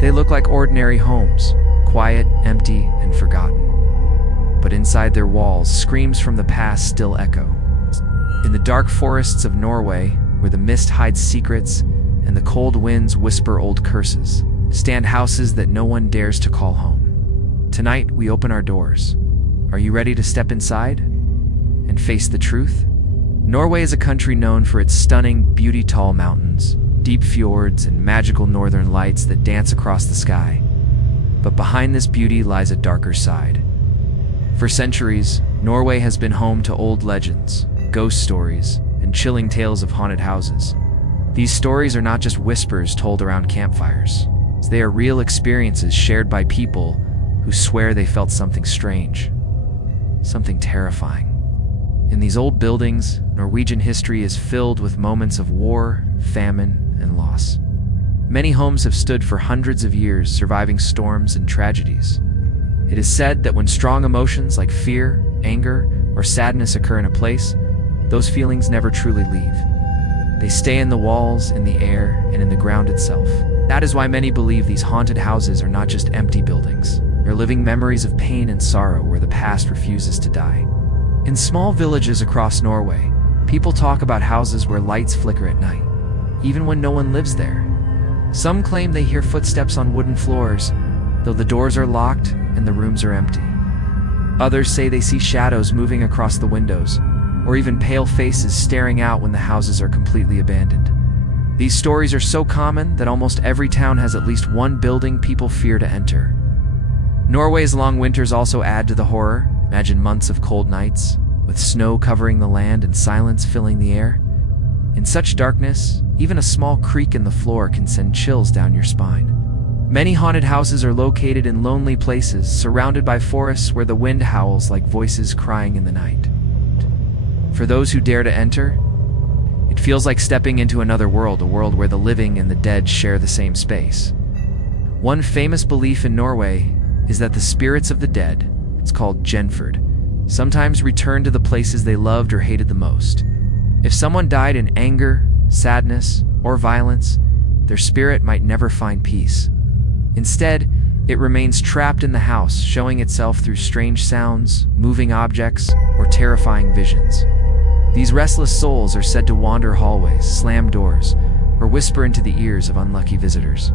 They look like ordinary homes, quiet, empty, and forgotten. But inside their walls, screams from the past still echo. In the dark forests of Norway, where the mist hides secrets and the cold winds whisper old curses, stand houses that no one dares to call home. Tonight, we open our doors. Are you ready to step inside and face the truth? Norway is a country known for its stunning, beauty-tall mountains, deep fjords, and magical northern lights that dance across the sky. But behind this beauty lies a darker side. For centuries, Norway has been home to old legends, ghost stories, and chilling tales of haunted houses. These stories are not just whispers told around campfires. They are real experiences shared by people who swear they felt something strange, something terrifying. In these old buildings, Norwegian history is filled with moments of war, famine, and loss. Many homes have stood for hundreds of years, surviving storms and tragedies. It is said that when strong emotions like fear, anger, or sadness occur in a place, those feelings never truly leave. They stay in the walls, in the air, and in the ground itself. That is why many believe these haunted houses are not just empty buildings. They're living memories of pain and sorrow where the past refuses to die. In small villages across Norway, people talk about houses where lights flicker at night, even when no one lives there. Some claim they hear footsteps on wooden floors, though the doors are locked and the rooms are empty. Others say they see shadows moving across the windows, or even pale faces staring out when the houses are completely abandoned. These stories are so common that almost every town has at least one building people fear to enter. Norway's long winters also add to the horror. Imagine months of cold nights, with snow covering the land and silence filling the air. In such darkness, even a small creak in the floor can send chills down your spine. Many haunted houses are located in lonely places, surrounded by forests where the wind howls like voices crying in the night. For those who dare to enter, it feels like stepping into another world, a world where the living and the dead share the same space. One famous belief in Norway is that the spirits of the dead, it's called Genford, sometimes return to the places they loved or hated the most. If someone died in anger, sadness, or violence, their spirit might never find peace. Instead, it remains trapped in the house, showing itself through strange sounds, moving objects, or terrifying visions. These restless souls are said to wander hallways, slam doors, or whisper into the ears of unlucky visitors.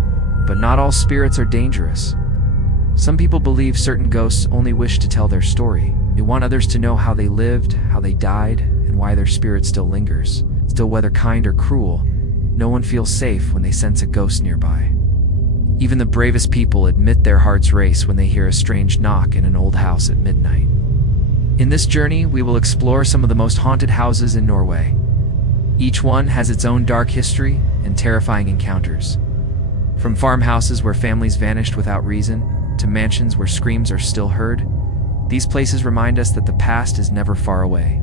But not all spirits are dangerous. Some people believe certain ghosts only wish to tell their story. They want others to know how they lived, how they died, and why their spirit still lingers. Still, whether kind or cruel, no one feels safe when they sense a ghost nearby. Even the bravest people admit their hearts race when they hear a strange knock in an old house at midnight. In this journey, we will explore some of the most haunted houses in Norway. Each one has its own dark history and terrifying encounters. From farmhouses where families vanished without reason, to mansions where screams are still heard, these places remind us that the past is never far away.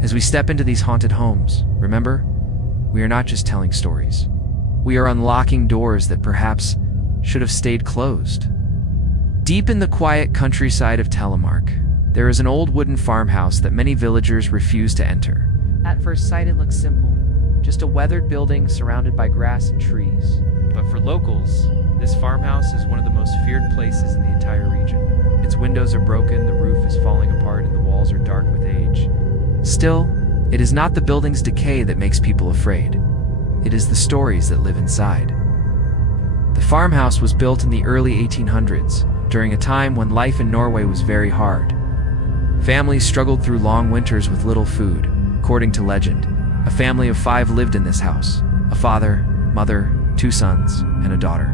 As we step into these haunted homes, remember, we are not just telling stories. We are unlocking doors that perhaps should have stayed closed. Deep in the quiet countryside of Telemark, there is an old wooden farmhouse that many villagers refuse to enter. At first sight, it looks simple, just a weathered building surrounded by grass and trees. But for locals, this farmhouse is one of the most feared places in the entire region. Its windows are broken, the roof is falling apart, and the walls are dark with age. Still, it is not the building's decay that makes people afraid. It is the stories that live inside. The farmhouse was built in the early 1800s, during a time when life in Norway was very hard. Families struggled through long winters with little food. According to legend, a family of 5 lived in this house: a father, mother, 2 sons, and a daughter.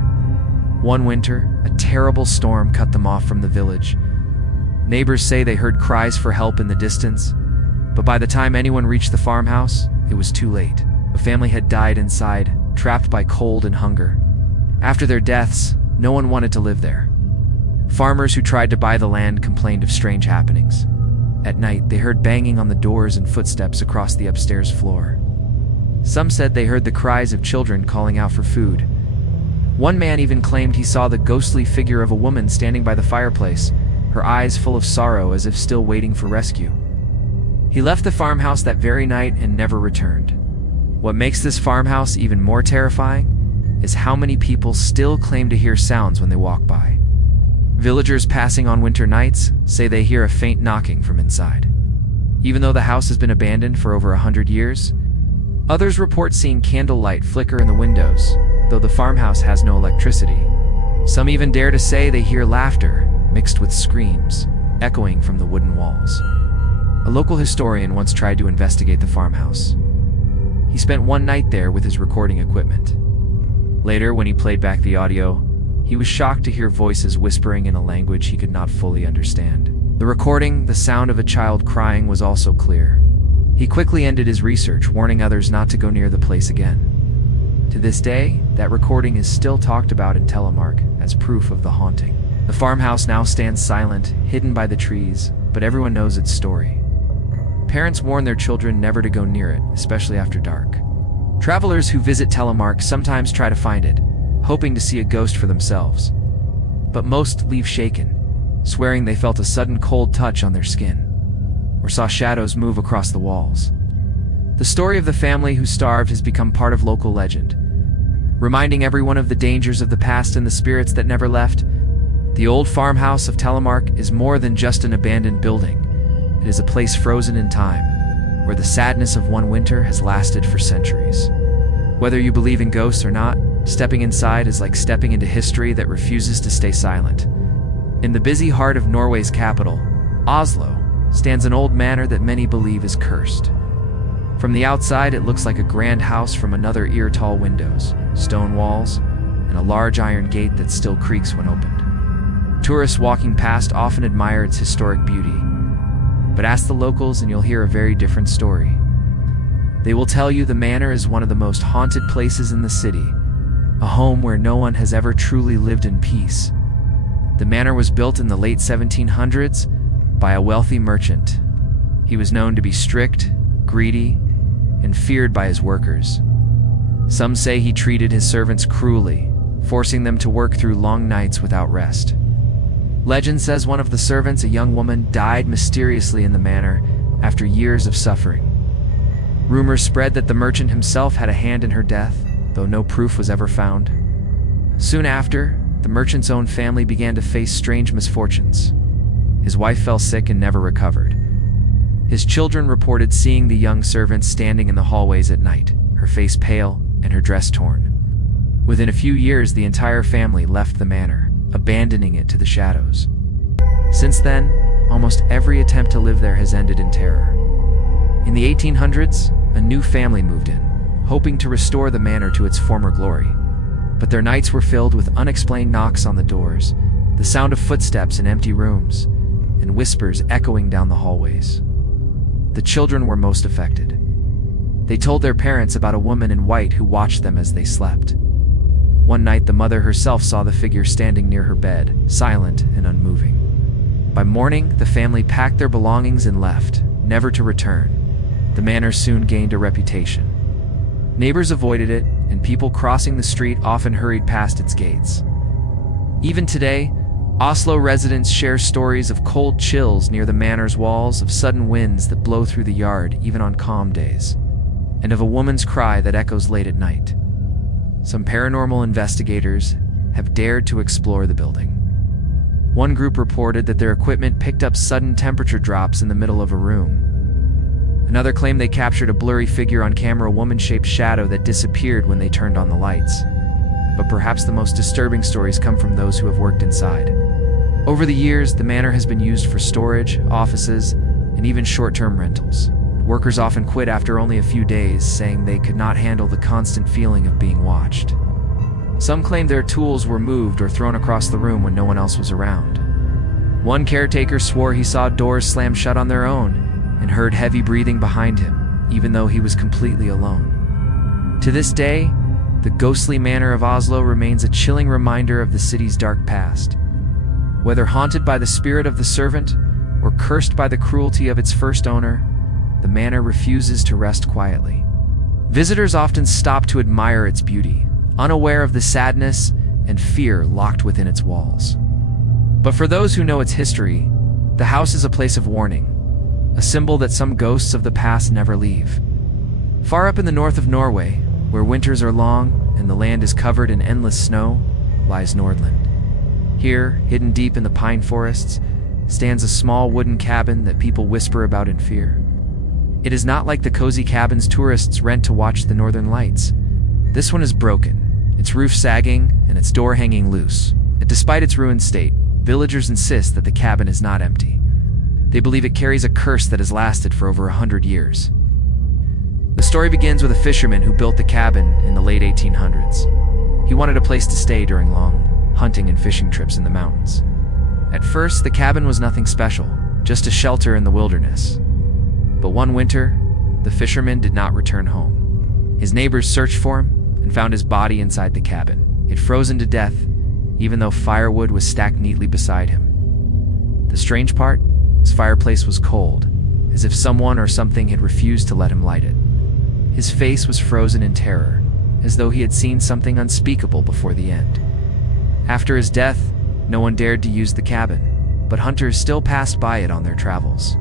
One winter, a terrible storm cut them off from the village. Neighbors say they heard cries for help in the distance, but by the time anyone reached the farmhouse, it was too late. The family had died inside, trapped by cold and hunger. After their deaths, no one wanted to live there. Farmers who tried to buy the land complained of strange happenings. At night, they heard banging on the doors and footsteps across the upstairs floor. Some said they heard the cries of children calling out for food. One man even claimed he saw the ghostly figure of a woman standing by the fireplace, her eyes full of sorrow as if still waiting for rescue. He left the farmhouse that very night and never returned. What makes this farmhouse even more terrifying is how many people still claim to hear sounds when they walk by. Villagers passing on winter nights say they hear a faint knocking from inside. Even though the house has been abandoned for over 100 years, others report seeing candlelight flicker in the windows, though the farmhouse has no electricity. Some even dare to say they hear laughter mixed with screams, echoing from the wooden walls. A local historian once tried to investigate the farmhouse. He spent one night there with his recording equipment. Later, when he played back the audio, he was shocked to hear voices whispering in a language he could not fully understand. The recording, the sound of a child crying, was also clear. He quickly ended his research, warning others not to go near the place again. To this day, that recording is still talked about in Telemark as proof of the haunting. The farmhouse now stands silent, hidden by the trees, but everyone knows its story. Parents warn their children never to go near it, especially after dark. Travelers who visit Telemark sometimes try to find it, hoping to see a ghost for themselves. But most leave shaken, swearing they felt a sudden cold touch on their skin, or saw shadows move across the walls. The story of the family who starved has become part of local legend, reminding everyone of the dangers of the past and the spirits that never left. The old farmhouse of Telemark is more than just an abandoned building. It is a place frozen in time, where the sadness of one winter has lasted for centuries. Whether you believe in ghosts or not, stepping inside is like stepping into history that refuses to stay silent. In the busy heart of Norway's capital, Oslo, stands an old manor that many believe is cursed. From the outside, it looks like a grand house from another era, tall windows, stone walls, and a large iron gate that still creaks when opened. Tourists walking past often admire its historic beauty, but ask the locals and you'll hear a very different story. They will tell you the manor is one of the most haunted places in the city, a home where no one has ever truly lived in peace. The manor was built in the late 1700s by a wealthy merchant. He was known to be strict, greedy, and feared by his workers. Some say he treated his servants cruelly, forcing them to work through long nights without rest. Legend says one of the servants, a young woman, died mysteriously in the manor after years of suffering. Rumors spread that the merchant himself had a hand in her death, though no proof was ever found. Soon after, the merchant's own family began to face strange misfortunes. His wife fell sick and never recovered. His children reported seeing the young servant standing in the hallways at night, her face pale and her dress torn. Within a few years, the entire family left the manor, abandoning it to the shadows. Since then, almost every attempt to live there has ended in terror. In the 1800s, a new family moved in, hoping to restore the manor to its former glory. But their nights were filled with unexplained knocks on the doors, the sound of footsteps in empty rooms, and whispers echoing down the hallways. The children were most affected. They told their parents about a woman in white who watched them as they slept. One night, the mother herself saw the figure standing near her bed, silent and unmoving. By morning, the family packed their belongings and left, never to return. The manor soon gained a reputation. Neighbors avoided it, and people crossing the street often hurried past its gates. Even today, Oslo residents share stories of cold chills near the manor's walls, of sudden winds that blow through the yard even on calm days, and of a woman's cry that echoes late at night. Some paranormal investigators have dared to explore the building. One group reported that their equipment picked up sudden temperature drops in the middle of a room. Another claimed they captured a blurry figure on camera, a woman-shaped shadow that disappeared when they turned on the lights. But perhaps the most disturbing stories come from those who have worked inside. Over the years, the manor has been used for storage, offices, and even short-term rentals. Workers often quit after only a few days, saying they could not handle the constant feeling of being watched. Some claim their tools were moved or thrown across the room when no one else was around. One caretaker swore he saw doors slam shut on their own and heard heavy breathing behind him, even though he was completely alone. To this day, the ghostly manor of Oslo remains a chilling reminder of the city's dark past. Whether haunted by the spirit of the servant or cursed by the cruelty of its first owner, the manor refuses to rest quietly. Visitors often stop to admire its beauty, unaware of the sadness and fear locked within its walls. But for those who know its history, the house is a place of warning, a symbol that some ghosts of the past never leave. Far up in the north of Norway, where winters are long and the land is covered in endless snow, lies Nordland. Here, hidden deep in the pine forests, stands a small wooden cabin that people whisper about in fear. It is not like the cozy cabins tourists rent to watch the northern lights. This one is broken, its roof sagging and its door hanging loose. Yet despite its ruined state, villagers insist that the cabin is not empty. They believe it carries a curse that has lasted for over 100 years. The story begins with a fisherman who built the cabin in the late 1800s. He wanted a place to stay during long hunting and fishing trips in the mountains. At first, the cabin was nothing special, just a shelter in the wilderness. But one winter, the fisherman did not return home. His neighbors searched for him and found his body inside the cabin. He had frozen to death, even though firewood was stacked neatly beside him. The strange part, his fireplace was cold, as if someone or something had refused to let him light it. His face was frozen in terror, as though he had seen something unspeakable before the end. After his death, no one dared to use the cabin, but hunters still passed by it on their travels.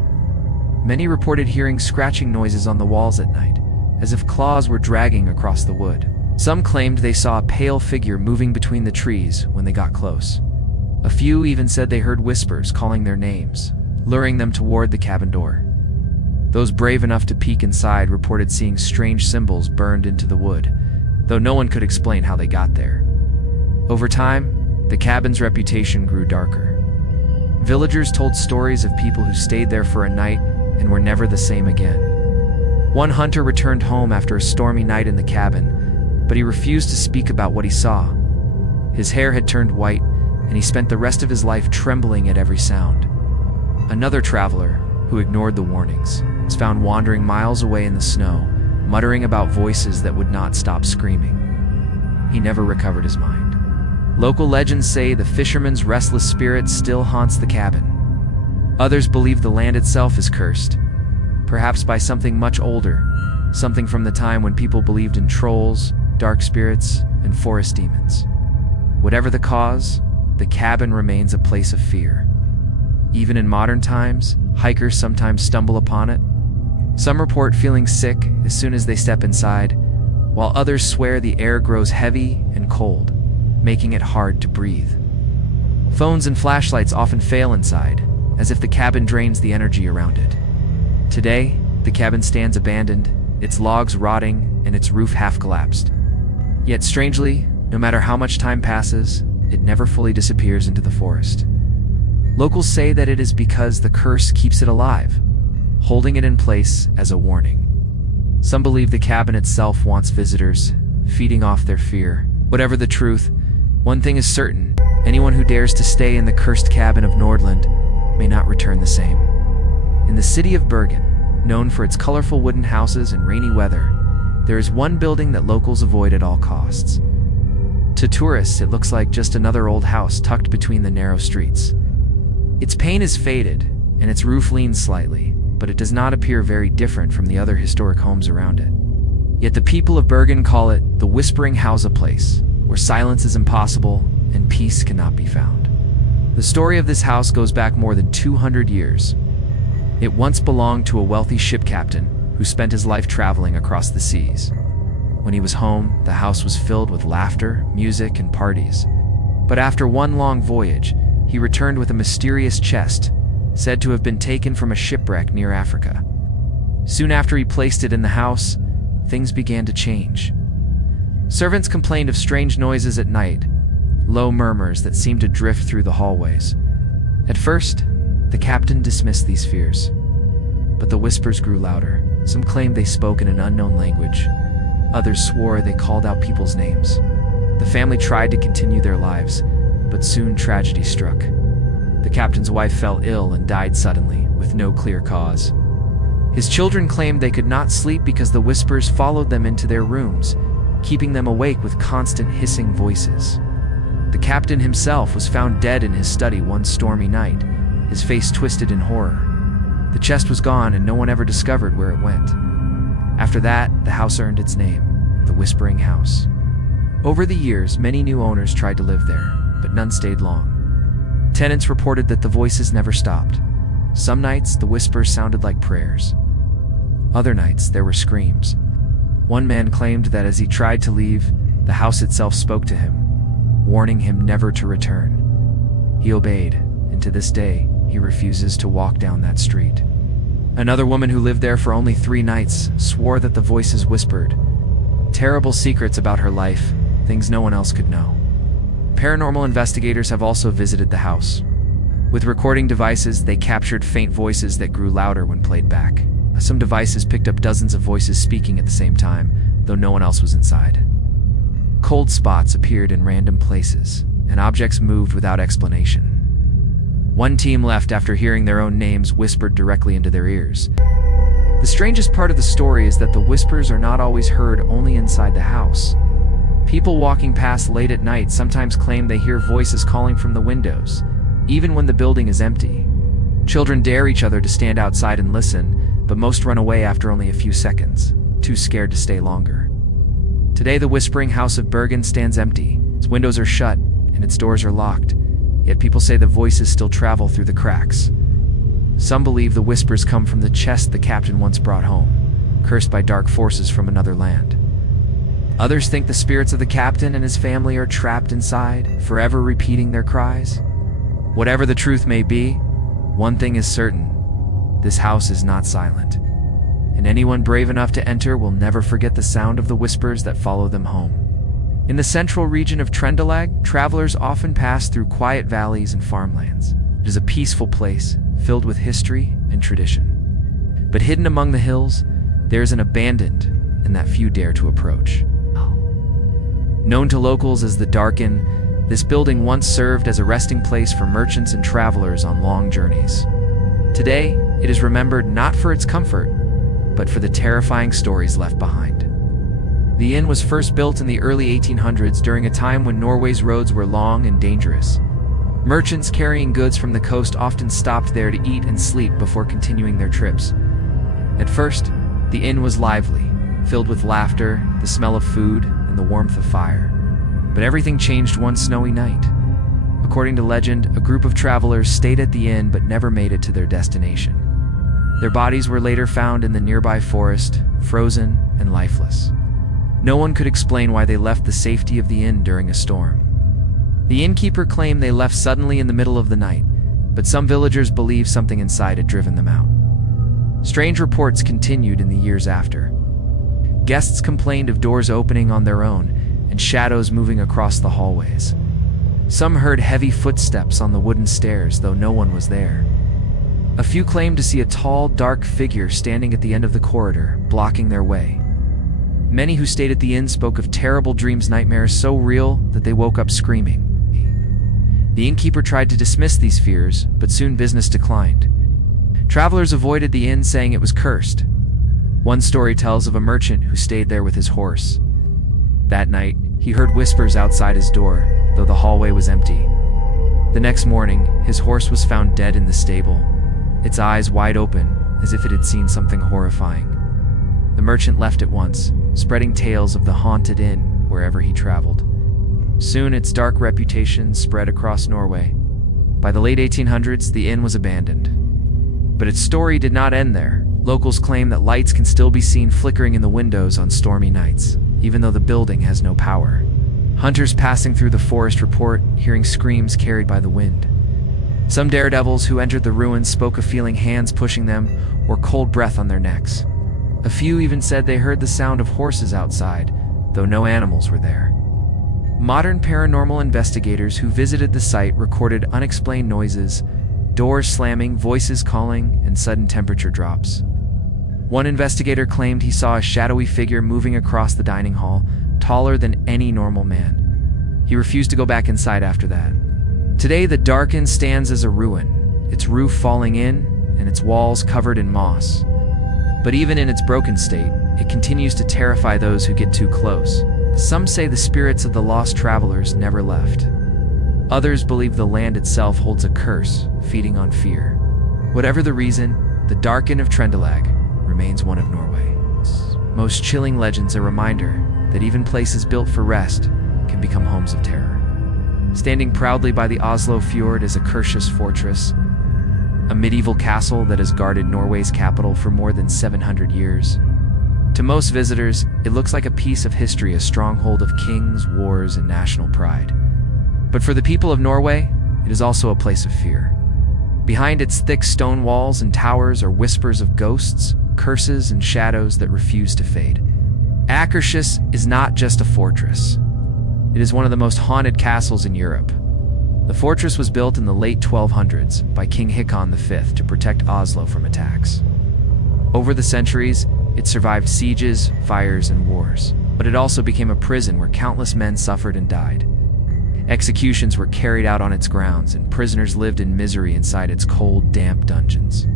Many reported hearing scratching noises on the walls at night, as if claws were dragging across the wood. Some claimed they saw a pale figure moving between the trees when they got close. A few even said they heard whispers calling their names, luring them toward the cabin door. Those brave enough to peek inside reported seeing strange symbols burned into the wood, though no one could explain how they got there. Over time, the cabin's reputation grew darker. Villagers told stories of people who stayed there for a night and were never the same again. One hunter returned home after a stormy night in the cabin, but he refused to speak about what he saw. His hair had turned white, and he spent the rest of his life trembling at every sound. Another traveler, who ignored the warnings, was found wandering miles away in the snow, muttering about voices that would not stop screaming. He never recovered his mind. Local legends say the fisherman's restless spirit still haunts the cabin. Others believe the land itself is cursed, perhaps by something much older, something from the time when people believed in trolls, dark spirits, and forest demons. Whatever the cause, the cabin remains a place of fear. Even in modern times, hikers sometimes stumble upon it. Some report feeling sick as soon as they step inside, while others swear the air grows heavy and cold, making it hard to breathe. Phones and flashlights often fail inside, as if the cabin drains the energy around it. Today, the cabin stands abandoned, its logs rotting and its roof half collapsed. Yet strangely, no matter how much time passes, it never fully disappears into the forest. Locals say that it is because the curse keeps it alive, holding it in place as a warning. Some believe the cabin itself wants visitors, feeding off their fear. Whatever the truth, one thing is certain: anyone who dares to stay in the cursed cabin of Nordland may not return the same. In the city of Bergen, known for its colorful wooden houses and rainy weather, there is one building that locals avoid at all costs. To tourists, it looks like just another old house tucked between the narrow streets. Its paint is faded, and its roof leans slightly, but it does not appear very different from the other historic homes around it. Yet the people of Bergen call it the Whispering House, a place where silence is impossible and peace cannot be found. The story of this house goes back more than 200 years. It once belonged to a wealthy ship captain who spent his life traveling across the seas. When he was home, the house was filled with laughter, music, and parties. But after one long voyage, he returned with a mysterious chest, said to have been taken from a shipwreck near Africa. Soon after he placed it in the house, things began to change. Servants complained of strange noises at night, low murmurs that seemed to drift through the hallways. At first, the captain dismissed these fears, but the whispers grew louder. Some claimed they spoke in an unknown language. Others swore they called out people's names. The family tried to continue their lives, but soon tragedy struck. The captain's wife fell ill and died suddenly, with no clear cause. His children claimed they could not sleep because the whispers followed them into their rooms, keeping them awake with constant hissing voices. The captain himself was found dead in his study one stormy night, his face twisted in horror. The chest was gone and no one ever discovered where it went. After that, the house earned its name, the Whispering House. Over the years, many new owners tried to live there, but none stayed long. Tenants reported that the voices never stopped. Some nights, the whispers sounded like prayers. Other nights, there were screams. One man claimed that as he tried to leave, The house itself spoke to him, warning him never to return. He obeyed, and to this day, he refuses to walk down that street. Another woman who lived there for only 3 nights swore that the voices whispered terrible secrets about her life, things no one else could know. Paranormal investigators have also visited the house. With recording devices, they captured faint voices that grew louder when played back. Some devices picked up dozens of voices speaking at the same time, though no one else was inside. Cold spots appeared in random places, and objects moved without explanation. One team left after hearing their own names whispered directly into their ears. The strangest part of the story is that the whispers are not always heard only inside the house. People walking past late at night sometimes claim they hear voices calling from the windows, even when the building is empty. Children dare each other to stand outside and listen, but most run away after only a few seconds, too scared to stay longer. Today, the Whispering House of Bergen stands empty. Its windows are shut, and its doors are locked. Yet people say the voices still travel through the cracks. Some believe the whispers come from the chest the captain once brought home, cursed by dark forces from another land. Others think the spirits of the captain and his family are trapped inside, forever repeating their cries. Whatever the truth may be, one thing is certain: this house is not silent, and anyone brave enough to enter will never forget the sound of the whispers that follow them home. In the central region of Trøndelag, travelers often pass through quiet valleys and farmlands. It is a peaceful place, filled with history and tradition. But hidden among the hills, there is an abandoned and that few dare to approach. Known to locals as the Dark Inn, this building once served as a resting place for merchants and travelers on long journeys. Today, it is remembered not for its comfort, but for the terrifying stories left behind. The inn was first built in the early 1800s during a time when Norway's roads were long and dangerous. Merchants carrying goods from the coast often stopped there to eat and sleep before continuing their trips. At first, the inn was lively, filled with laughter, the smell of food, and the warmth of fire. But everything changed one snowy night. According to legend, a group of travelers stayed at the inn but never made it to their destination. Their bodies were later found in the nearby forest, frozen and lifeless. No one could explain why they left the safety of the inn during a storm. The innkeeper claimed they left suddenly in the middle of the night, but some villagers believe something inside had driven them out. Strange reports continued in the years after. Guests complained of doors opening on their own and shadows moving across the hallways. Some heard heavy footsteps on the wooden stairs, though no one was there. A few claimed to see a tall, dark figure standing at the end of the corridor, blocking their way. Many who stayed at the inn spoke of terrible dreams, nightmares so real that they woke up screaming. The innkeeper tried to dismiss these fears, but soon business declined. Travelers avoided the inn, saying it was cursed. One story tells of a merchant who stayed there with his horse. That night, he heard whispers outside his door, though the hallway was empty. The next morning, his horse was found dead in the stable, its eyes wide open, as if it had seen something horrifying. The merchant left at once, spreading tales of the haunted inn wherever he traveled. Soon, its dark reputation spread across Norway. By the late 1800s, the inn was abandoned. But its story did not end there. Locals claim that lights can still be seen flickering in the windows on stormy nights, even though the building has no power. Hunters passing through the forest report hearing screams carried by the wind. Some daredevils who entered the ruins spoke of feeling hands pushing them or cold breath on their necks. A few even said they heard the sound of horses outside, though no animals were there. Modern paranormal investigators who visited the site recorded unexplained noises, doors slamming, voices calling, and sudden temperature drops. One investigator claimed he saw a shadowy figure moving across the dining hall, taller than any normal man. He refused to go back inside after that. Today, the Dark Inn stands as a ruin, its roof falling in and its walls covered in moss. But even in its broken state, it continues to terrify those who get too close. Some say the spirits of the lost travelers never left. Others believe the land itself holds a curse, feeding on fear. Whatever the reason, the Dark Inn of Trøndelag remains one of Norway's most chilling legends, a reminder that even places built for rest can become homes of terror. Standing proudly by the Oslo fjord is a Akershus fortress, a medieval castle that has guarded Norway's capital for more than 700 years. To most visitors, it looks like a piece of history, a stronghold of kings, wars, and national pride. But for the people of Norway, it is also a place of fear. Behind its thick stone walls and towers are whispers of ghosts, curses, and shadows that refuse to fade. Akershus is not just a fortress. It is one of the most haunted castles in Europe. The fortress was built in the late 1200s by King Håkon V to protect Oslo from attacks. Over the centuries, it survived sieges, fires, and wars, but it also became a prison where countless men suffered and died. Executions were carried out on its grounds, and prisoners lived in misery inside its cold, damp dungeons.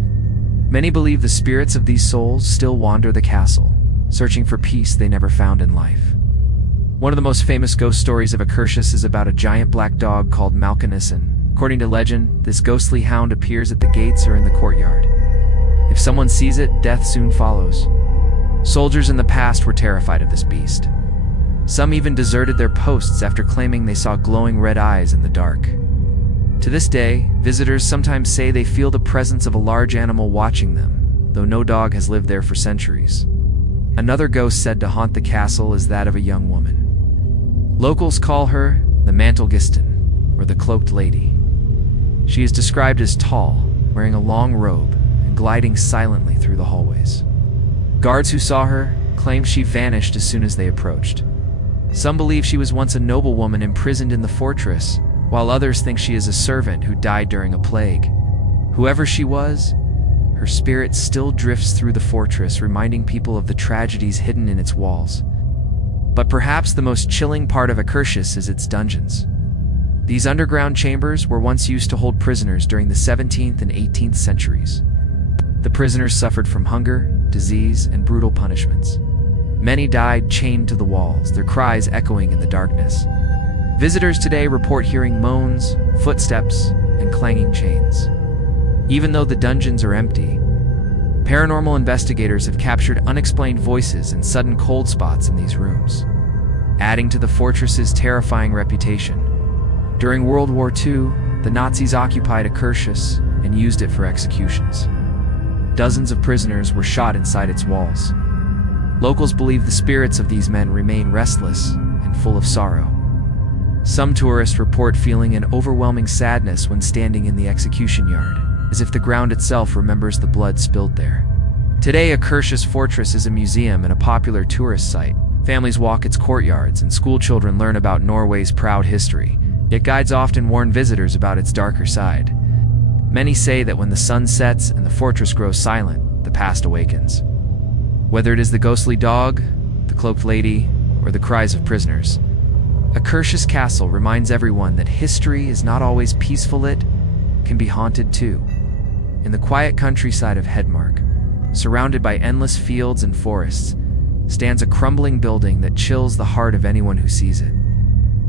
Many believe the spirits of these souls still wander the castle, searching for peace they never found in life. One of the most famous ghost stories of Akershus is about a giant black dog called Malkanissen. According to legend, this ghostly hound appears at the gates or in the courtyard. If someone sees it, death soon follows. Soldiers in the past were terrified of this beast. Some even deserted their posts after claiming they saw glowing red eyes in the dark. To this day, visitors sometimes say they feel the presence of a large animal watching them, though no dog has lived there for centuries. Another ghost said to haunt the castle is that of a young woman. Locals call her the Mantelgistin, or the Cloaked Lady. She is described as tall, wearing a long robe, and gliding silently through the hallways. Guards who saw her claimed she vanished as soon as they approached. Some believe she was once a noblewoman imprisoned in the fortress, while others think she is a servant who died during a plague. Whoever she was, her spirit still drifts through the fortress, reminding people of the tragedies hidden in its walls. But perhaps the most chilling part of Akershus is its dungeons. These underground chambers were once used to hold prisoners during the 17th and 18th centuries. The prisoners suffered from hunger, disease, and brutal punishments. Many died chained to the walls, their cries echoing in the darkness. Visitors today report hearing moans, footsteps, and clanging chains. Even though the dungeons are empty, paranormal investigators have captured unexplained voices and sudden cold spots in these rooms, adding to the fortress's terrifying reputation. During World War II, the Nazis occupied Akershus and used it for executions. Dozens of prisoners were shot inside its walls. Locals believe the spirits of these men remain restless and full of sorrow. Some tourists report feeling an overwhelming sadness when standing in the execution yard, as if the ground itself remembers the blood spilled there. Today, Akershus Fortress is a museum and a popular tourist site. Families walk its courtyards, and schoolchildren learn about Norway's proud history. Yet guides often warn visitors about its darker side. Many say that when the sun sets and the fortress grows silent, the past awakens. Whether it is the ghostly dog, the cloaked lady, or the cries of prisoners, Akershus Castle reminds everyone that history is not always peaceful. It can be haunted too. In the quiet countryside of Hedmark, surrounded by endless fields and forests, stands a crumbling building that chills the heart of anyone who sees it.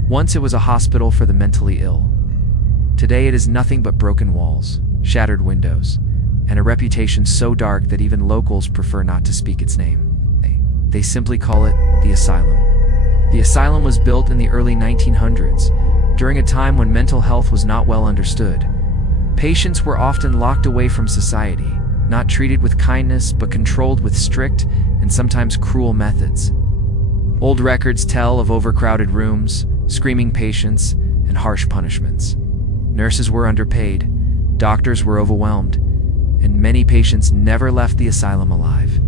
Once it was a hospital for the mentally ill. Today it is nothing but broken walls, shattered windows, and a reputation so dark that even locals prefer not to speak its name. They simply call it the asylum. The asylum was built in the early 1900s, during a time when mental health was not well understood. Patients were often locked away from society, not treated with kindness but controlled with strict and sometimes cruel methods. Old records tell of overcrowded rooms, screaming patients, and harsh punishments. Nurses were underpaid, doctors were overwhelmed, and many patients never left the asylum alive.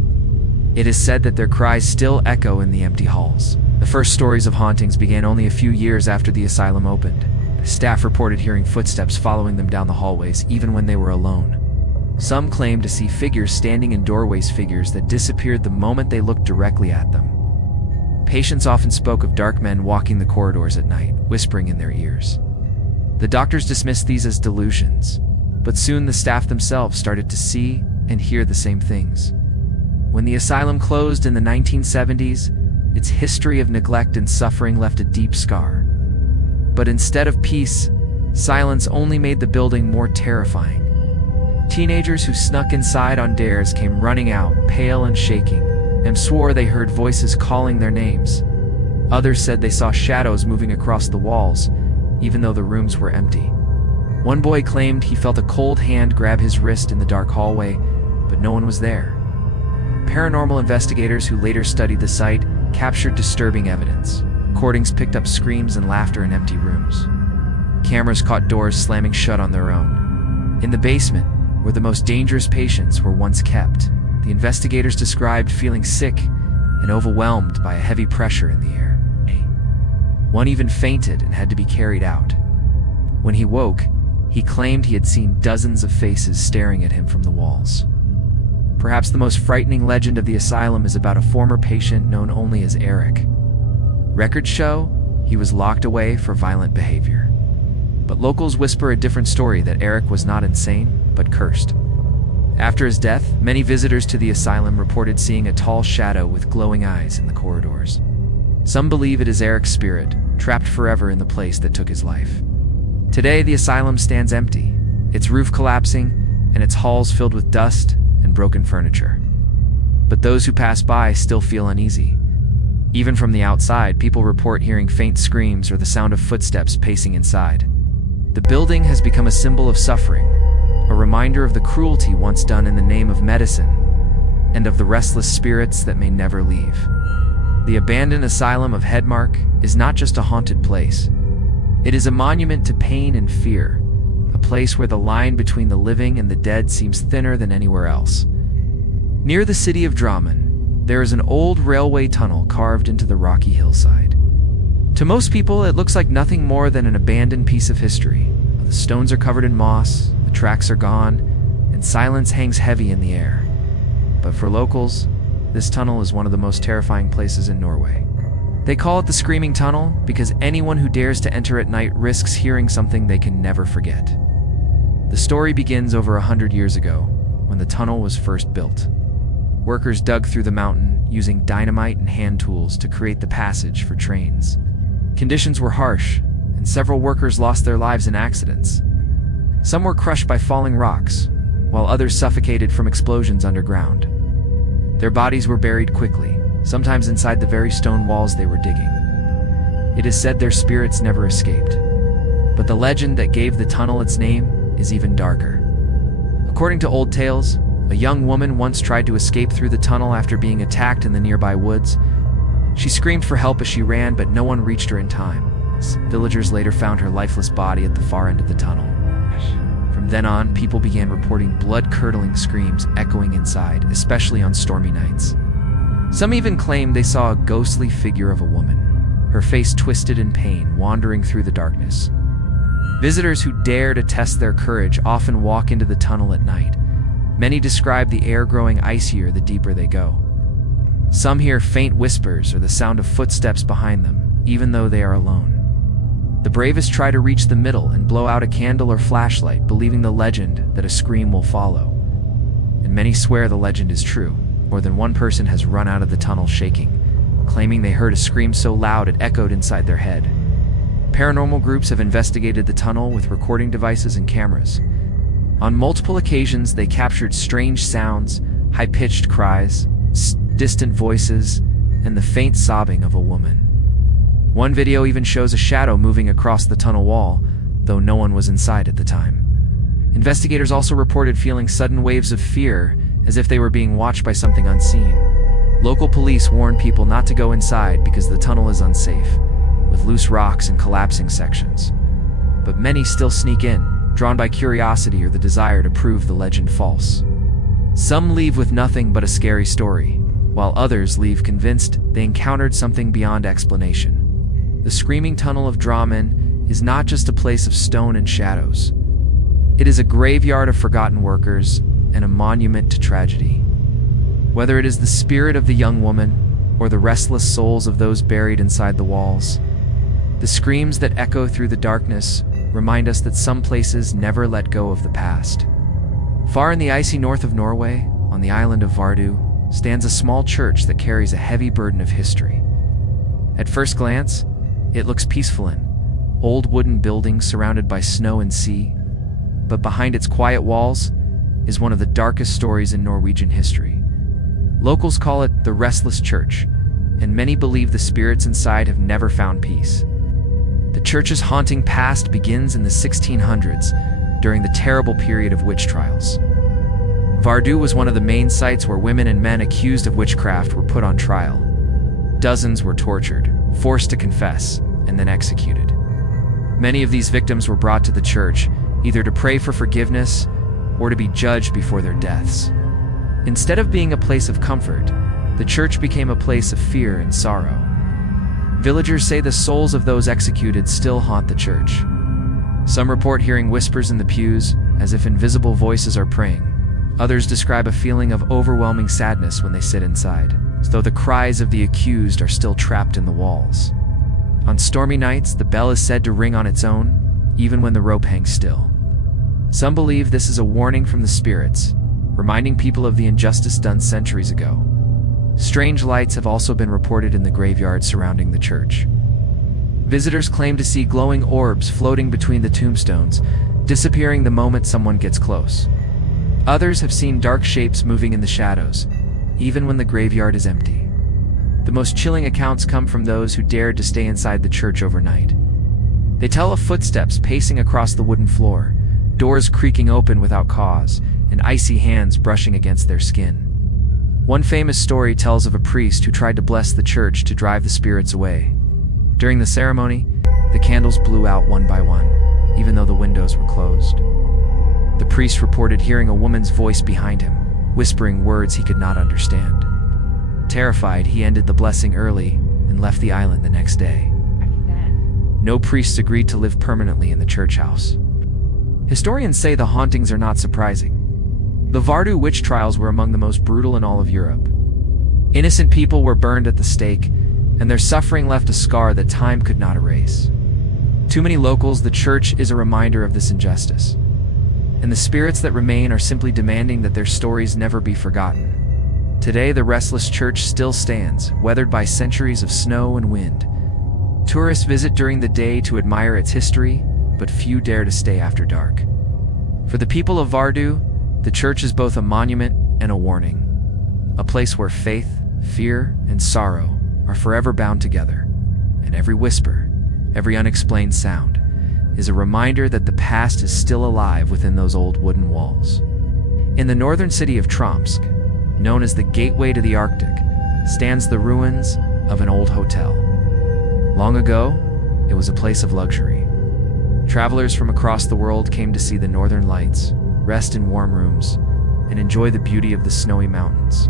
It is said that their cries still echo in the empty halls. The first stories of hauntings began only a few years after the asylum opened. Staff reported hearing footsteps following them down the hallways, even when they were alone. Some claimed to see figures standing in doorways, figures that disappeared the moment they looked directly at them. Patients often spoke of dark men walking the corridors at night, whispering in their ears. The doctors dismissed these as delusions, but soon the staff themselves started to see and hear the same things. When the asylum closed in the 1970s, its history of neglect and suffering left a deep scar. But instead of peace, silence only made the building more terrifying. Teenagers who snuck inside on dares came running out, pale and shaking, and swore they heard voices calling their names. Others said they saw shadows moving across the walls, even though the rooms were empty. One boy claimed he felt a cold hand grab his wrist in the dark hallway, but no one was there. Paranormal investigators who later studied the site captured disturbing evidence. Recordings picked up screams and laughter in empty rooms. Cameras caught doors slamming shut on their own. In the basement, where the most dangerous patients were once kept, the investigators described feeling sick and overwhelmed by a heavy pressure in the air. One even fainted and had to be carried out. When he woke, he claimed he had seen dozens of faces staring at him from the walls. Perhaps the most frightening legend of the asylum is about a former patient known only as Eric. Records show he was locked away for violent behavior. But locals whisper a different story, that Eric was not insane, but cursed. After his death, many visitors to the asylum reported seeing a tall shadow with glowing eyes in the corridors. Some believe it is Eric's spirit, trapped forever in the place that took his life. Today, the asylum stands empty, its roof collapsing, and its halls filled with dust and broken furniture. But those who pass by still feel uneasy. Even from the outside, people report hearing faint screams or the sound of footsteps pacing inside. The building has become a symbol of suffering, a reminder of the cruelty once done in the name of medicine, and of the restless spirits that may never leave. The abandoned asylum of Hedmark is not just a haunted place. It is a monument to pain and fear, a place where the line between the living and the dead seems thinner than anywhere else. Near the city of Drammen, there is an old railway tunnel carved into the rocky hillside. To most people, it looks like nothing more than an abandoned piece of history. The stones are covered in moss, the tracks are gone, and silence hangs heavy in the air. But for locals, this tunnel is one of the most terrifying places in Norway. They call it the Screaming Tunnel because anyone who dares to enter at night risks hearing something they can never forget. The story begins over 100 years ago, when the tunnel was first built. Workers dug through the mountain using dynamite and hand tools to create the passage for trains. Conditions were harsh, and several workers lost their lives in accidents. Some were crushed by falling rocks, while others suffocated from explosions underground. Their bodies were buried quickly, sometimes inside the very stone walls they were digging. It is said their spirits never escaped. But the legend that gave the tunnel its name is even darker. According to old tales, a young woman once tried to escape through the tunnel after being attacked in the nearby woods. She screamed for help as she ran, but no one reached her in time. Villagers later found her lifeless body at the far end of the tunnel. From then on, people began reporting blood-curdling screams echoing inside, especially on stormy nights. Some even claimed they saw a ghostly figure of a woman, her face twisted in pain, wandering through the darkness. Visitors who dare to test their courage often walk into the tunnel at night. Many describe the air growing icier the deeper they go. Some hear faint whispers or the sound of footsteps behind them, even though they are alone. The bravest try to reach the middle and blow out a candle or flashlight, believing the legend that a scream will follow. And many swear the legend is true. More than one person has run out of the tunnel shaking, claiming they heard a scream so loud it echoed inside their head. Paranormal groups have investigated the tunnel with recording devices and cameras. On multiple occasions, they captured strange sounds, high-pitched cries, distant voices, and the faint sobbing of a woman. One video even shows a shadow moving across the tunnel wall, though no one was inside at the time. Investigators also reported feeling sudden waves of fear, as if they were being watched by something unseen. Local police warn people not to go inside because the tunnel is unsafe, with loose rocks and collapsing sections. But many still sneak in, drawn by curiosity or the desire to prove the legend false. Some leave with nothing but a scary story, while others leave convinced they encountered something beyond explanation. The Screaming Tunnel of Drammen is not just a place of stone and shadows. It is a graveyard of forgotten workers and a monument to tragedy. Whether it is the spirit of the young woman or the restless souls of those buried inside the walls, the screams that echo through the darkness remind us that some places never let go of the past. Far in the icy north of Norway, on the island of Vardø, stands a small church that carries a heavy burden of history. At first glance, it looks peaceful, old wooden building surrounded by snow and sea, but behind its quiet walls is one of the darkest stories in Norwegian history. Locals call it the Restless Church, and many believe the spirits inside have never found peace. The church's haunting past begins in the 1600s, during the terrible period of witch trials. Vardu was one of the main sites where women and men accused of witchcraft were put on trial. Dozens were tortured, forced to confess, and then executed. Many of these victims were brought to the church, either to pray for forgiveness or to be judged before their deaths. Instead of being a place of comfort, the church became a place of fear and sorrow. Villagers say the souls of those executed still haunt the church. Some report hearing whispers in the pews, as if invisible voices are praying. Others describe a feeling of overwhelming sadness when they sit inside, as though the cries of the accused are still trapped in the walls. On stormy nights, the bell is said to ring on its own, even when the rope hangs still. Some believe this is a warning from the spirits, reminding people of the injustice done centuries ago. Strange lights have also been reported in the graveyard surrounding the church. Visitors claim to see glowing orbs floating between the tombstones, disappearing the moment someone gets close. Others have seen dark shapes moving in the shadows, even when the graveyard is empty. The most chilling accounts come from those who dared to stay inside the church overnight. They tell of footsteps pacing across the wooden floor, doors creaking open without cause, and icy hands brushing against their skin. One famous story tells of a priest who tried to bless the church to drive the spirits away. During the ceremony, the candles blew out one by one, even though the windows were closed. The priest reported hearing a woman's voice behind him, whispering words he could not understand. Terrified, he ended the blessing early and left the island the next day. No priests agreed to live permanently in the church house. Historians say the hauntings are not surprising. The Vardu witch trials were among the most brutal in all of Europe. Innocent people were burned at the stake, and their suffering left a scar that time could not erase. To many locals, the church is a reminder of this injustice. And the spirits that remain are simply demanding that their stories never be forgotten. Today, the restless church still stands, weathered by centuries of snow and wind. Tourists visit during the day to admire its history, but few dare to stay after dark. For the people of Vardu, the church is both a monument and a warning. A place where faith, fear, and sorrow are forever bound together. And every whisper, every unexplained sound, is a reminder that the past is still alive within those old wooden walls. In the northern city of Tromsk, known as the gateway to the Arctic, stands the ruins of an old hotel. Long ago, it was a place of luxury. Travelers from across the world came to see the northern lights, rest in warm rooms, and enjoy the beauty of the snowy mountains.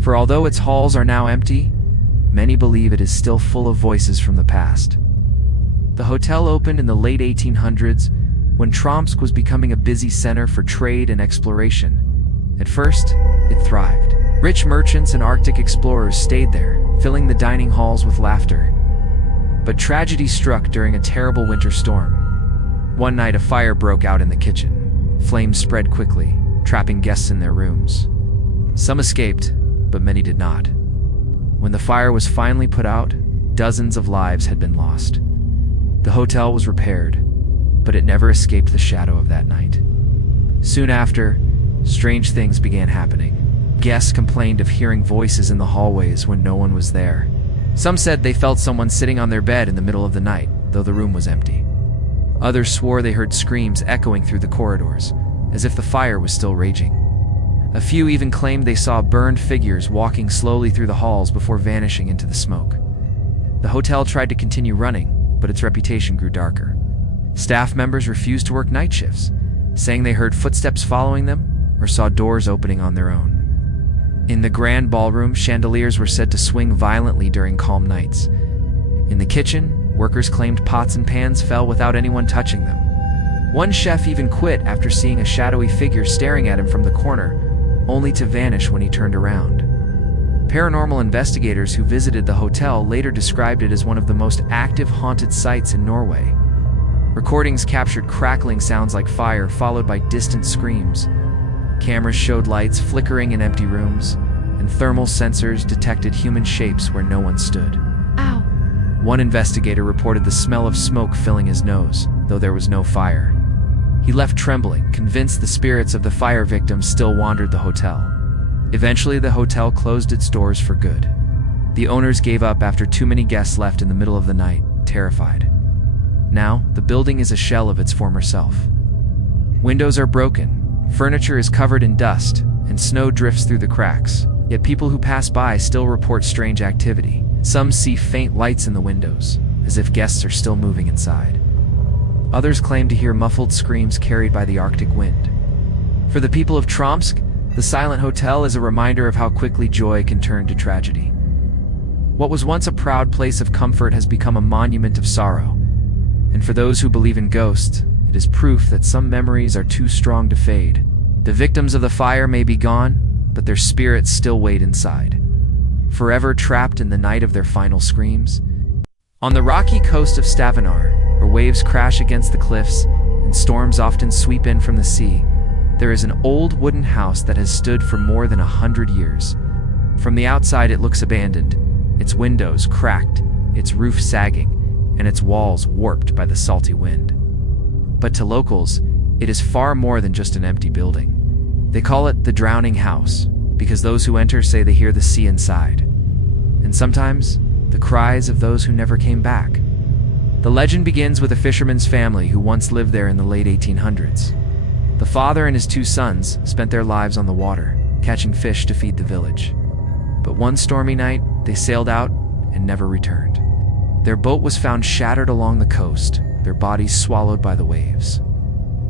For although its halls are now empty, many believe it is still full of voices from the past. The hotel opened in the late 1800s when Tromsk was becoming a busy center for trade and exploration. At first, it thrived. Rich merchants and Arctic explorers stayed there, filling the dining halls with laughter. But tragedy struck during a terrible winter storm. One night, a fire broke out in the kitchen. Flames spread quickly, trapping guests in their rooms. Some escaped, but many did not. When the fire was finally put out, dozens of lives had been lost. The hotel was repaired, but it never escaped the shadow of that night. Soon after, strange things began happening. Guests complained of hearing voices in the hallways when no one was there. Some said they felt someone sitting on their bed in the middle of the night, though the room was empty. Others swore they heard screams echoing through the corridors, as if the fire was still raging. A few even claimed they saw burned figures walking slowly through the halls before vanishing into the smoke. The hotel tried to continue running, but its reputation grew darker. Staff members refused to work night shifts, saying they heard footsteps following them or saw doors opening on their own. In the grand ballroom, chandeliers were said to swing violently during calm nights. In the kitchen, workers claimed pots and pans fell without anyone touching them. One chef even quit after seeing a shadowy figure staring at him from the corner, only to vanish when he turned around. Paranormal investigators who visited the hotel later described it as one of the most active haunted sites in Norway. Recordings captured crackling sounds like fire followed by distant screams. Cameras showed lights flickering in empty rooms, and thermal sensors detected human shapes where no one stood. Ow. One investigator reported the smell of smoke filling his nose, though there was no fire. He left trembling, convinced the spirits of the fire victims still wandered the hotel. Eventually, the hotel closed its doors for good. The owners gave up after too many guests left in the middle of the night, terrified. Now, the building is a shell of its former self. Windows are broken, furniture is covered in dust, and snow drifts through the cracks. Yet people who pass by still report strange activity. Some see faint lights in the windows, as if guests are still moving inside. Others claim to hear muffled screams carried by the Arctic wind. For the people of Tromsk, the silent hotel is a reminder of how quickly joy can turn to tragedy. What was once a proud place of comfort has become a monument of sorrow. And for those who believe in ghosts, it is proof that some memories are too strong to fade. The victims of the fire may be gone, but their spirits still wait inside, forever trapped in the night of their final screams. On the rocky coast of Stavanger, where waves crash against the cliffs and storms often sweep in from the sea, there is an old wooden house that has stood for more than 100 years. From the outside it looks abandoned, its windows cracked, its roof sagging, and its walls warped by the salty wind. But to locals, it is far more than just an empty building. They call it the Drowning House, because those who enter say they hear the sea inside. And sometimes, the cries of those who never came back. The legend begins with a fisherman's family who once lived there in the late 1800s. The father and his two sons spent their lives on the water, catching fish to feed the village. But one stormy night, they sailed out and never returned. Their boat was found shattered along the coast, their bodies swallowed by the waves.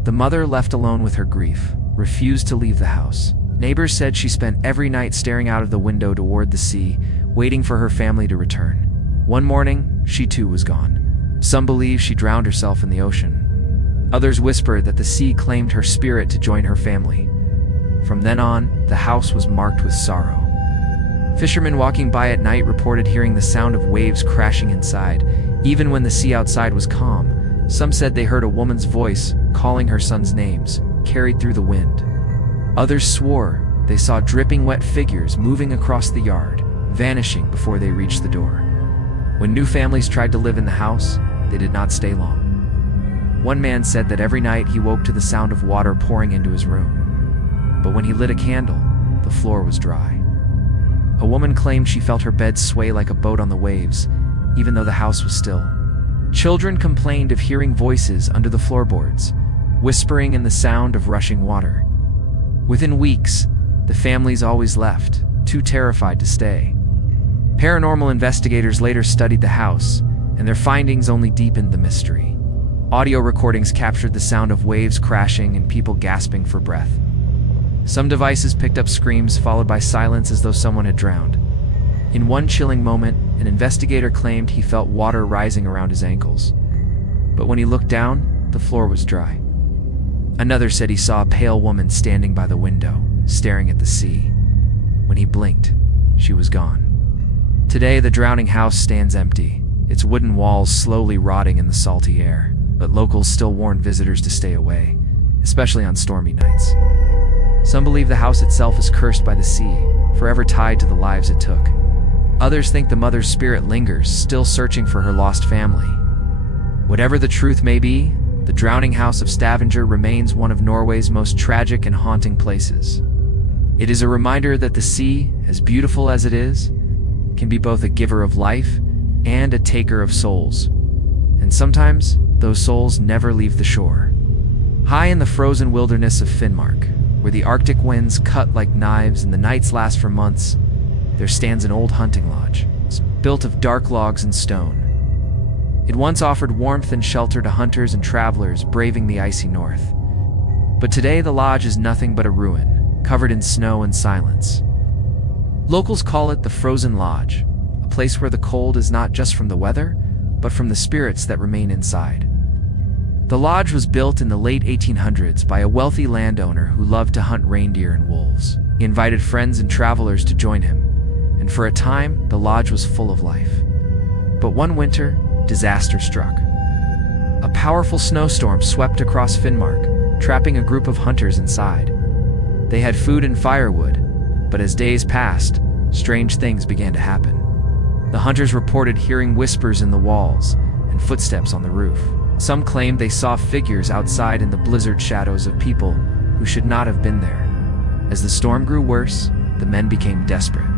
The mother, left alone with her grief, refused to leave the house. Neighbors said she spent every night staring out of the window toward the sea, waiting for her family to return. One morning, she too was gone. Some believe she drowned herself in the ocean. Others whispered that the sea claimed her spirit to join her family. From then on, the house was marked with sorrow. Fishermen walking by at night reported hearing the sound of waves crashing inside, even when the sea outside was calm. Some said they heard a woman's voice calling her sons' names, carried through the wind. Others swore they saw dripping wet figures moving across the yard, vanishing before they reached the door. When new families tried to live in the house, they did not stay long. One man said that every night he woke to the sound of water pouring into his room. But when he lit a candle, the floor was dry. A woman claimed she felt her bed sway like a boat on the waves, even though the house was still. Children complained of hearing voices under the floorboards, whispering and the sound of rushing water. Within weeks, the families always left, too terrified to stay. Paranormal investigators later studied the house, and their findings only deepened the mystery. Audio recordings captured the sound of waves crashing and people gasping for breath. Some devices picked up screams followed by silence as though someone had drowned. In one chilling moment, an investigator claimed he felt water rising around his ankles. But when he looked down, the floor was dry. Another said he saw a pale woman standing by the window, staring at the sea. When he blinked, she was gone. Today, the Drowning House stands empty, its wooden walls slowly rotting in the salty air, but locals still warn visitors to stay away, especially on stormy nights. Some believe the house itself is cursed by the sea, forever tied to the lives it took. Others think the mother's spirit lingers, still searching for her lost family. Whatever the truth may be, the Drowning House of Stavanger remains one of Norway's most tragic and haunting places. It is a reminder that the sea, as beautiful as it is, can be both a giver of life and a taker of souls. And sometimes, those souls never leave the shore. High in the frozen wilderness of Finnmark, where the Arctic winds cut like knives and the nights last for months, there stands an old hunting lodge, built of dark logs and stone. It once offered warmth and shelter to hunters and travelers braving the icy north. But today the lodge is nothing but a ruin, covered in snow and silence. Locals call it the Frozen Lodge, a place where the cold is not just from the weather, but from the spirits that remain inside. The lodge was built in the late 1800s by a wealthy landowner who loved to hunt reindeer and wolves. He invited friends and travelers to join him, and for a time, the lodge was full of life. But one winter, disaster struck. A powerful snowstorm swept across Finnmark, trapping a group of hunters inside. They had food and firewood, but as days passed, strange things began to happen. The hunters reported hearing whispers in the walls and footsteps on the roof. Some claimed they saw figures outside in the blizzard shadows of people who should not have been there. As the storm grew worse, the men became desperate.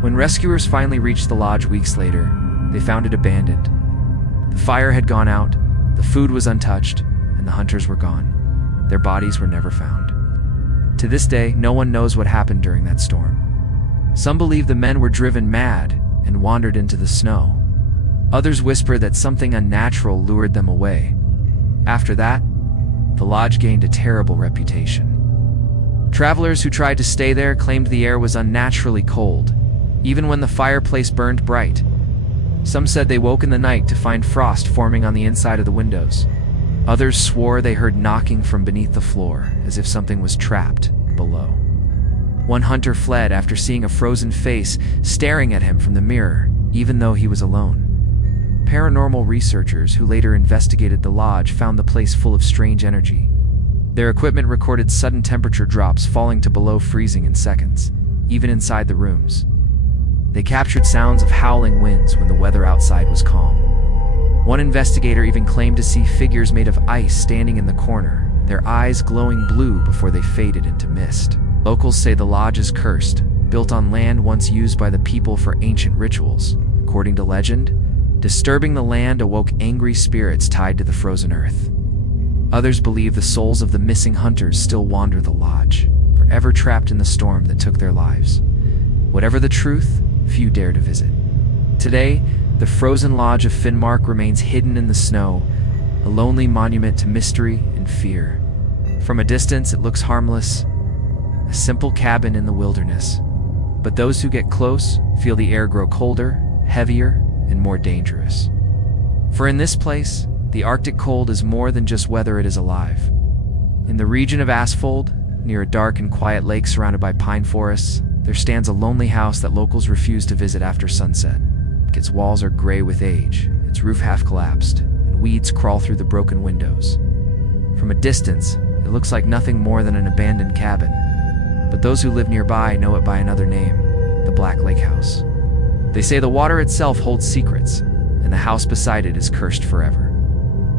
When rescuers finally reached the lodge weeks later, they found it abandoned. The fire had gone out, the food was untouched, and the hunters were gone. Their bodies were never found. To this day, no one knows what happened during that storm. Some believe the men were driven mad and wandered into the snow. Others whisper that something unnatural lured them away. After that, the lodge gained a terrible reputation. Travelers who tried to stay there claimed the air was unnaturally cold, even when the fireplace burned bright. Some said they woke in the night to find frost forming on the inside of the windows. Others swore they heard knocking from beneath the floor, as if something was trapped below. One hunter fled after seeing a frozen face staring at him from the mirror, even though he was alone. Paranormal researchers who later investigated the lodge found the place full of strange energy. Their equipment recorded sudden temperature drops falling to below freezing in seconds, even inside the rooms. They captured sounds of howling winds when the weather outside was calm. One investigator even claimed to see figures made of ice standing in the corner, their eyes glowing blue before they faded into mist. Locals say the lodge is cursed, built on land once used by the people for ancient rituals. According to legend, disturbing the land awoke angry spirits tied to the frozen earth. Others believe the souls of the missing hunters still wander the lodge, forever trapped in the storm that took their lives. Whatever the truth, few dare to visit. Today, the Frozen Lodge of Finnmark remains hidden in the snow, a lonely monument to mystery and fear. From a distance, it looks harmless, a simple cabin in the wilderness. But those who get close feel the air grow colder, heavier, and more dangerous. For in this place, the Arctic cold is more than just weather, it is alive. In the region of Asfold, near a dark and quiet lake surrounded by pine forests, there stands a lonely house that locals refuse to visit after sunset. Its walls are gray with age, its roof half collapsed, and weeds crawl through the broken windows. From a distance, it looks like nothing more than an abandoned cabin, but those who live nearby know it by another name, the Black Lake House. They say the water itself holds secrets, and the house beside it is cursed forever.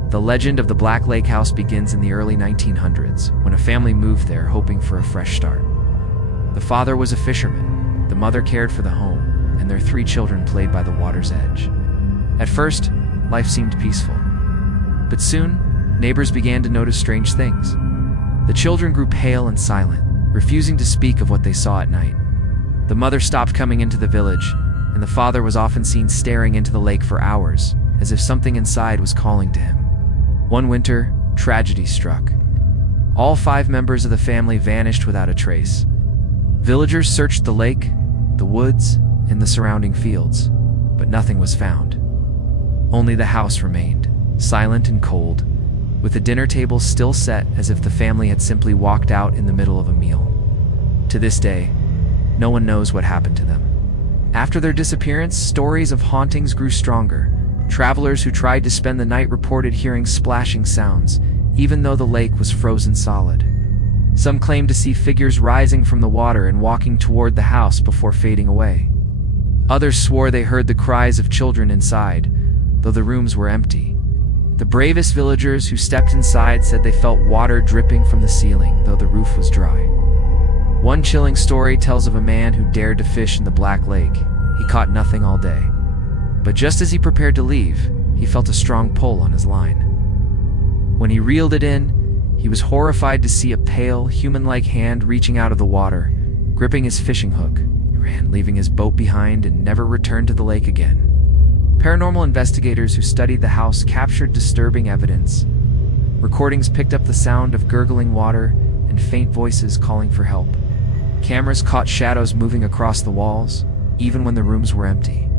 The legend of the Black Lake House begins in the early 1900s, when a family moved there hoping for a fresh start. The father was a fisherman, the mother cared for the home, and their 3 children played by the water's edge. At first, life seemed peaceful. But soon, neighbors began to notice strange things. The children grew pale and silent, refusing to speak of what they saw at night. The mother stopped coming into the village, and the father was often seen staring into the lake for hours, as if something inside was calling to him. One winter, tragedy struck. All 5 members of the family vanished without a trace. Villagers searched the lake, the woods, and the surrounding fields, but nothing was found. Only the house remained, silent and cold, with the dinner table still set as if the family had simply walked out in the middle of a meal. To this day, no one knows what happened to them. After their disappearance, stories of hauntings grew stronger. Travelers who tried to spend the night reported hearing splashing sounds, even though the lake was frozen solid. Some claimed to see figures rising from the water and walking toward the house before fading away. Others swore they heard the cries of children inside, though the rooms were empty. The bravest villagers who stepped inside said they felt water dripping from the ceiling, though the roof was dry. One chilling story tells of a man who dared to fish in the Black Lake. He caught nothing all day. But just as he prepared to leave, he felt a strong pull on his line. When he reeled it in, he was horrified to see a pale, human-like hand reaching out of the water, gripping his fishing hook. He ran, leaving his boat behind, and never returned to the lake again. Paranormal investigators who studied the house captured disturbing evidence. Recordings picked up the sound of gurgling water and faint voices calling for help. Cameras caught shadows moving across the walls, even when the rooms were empty.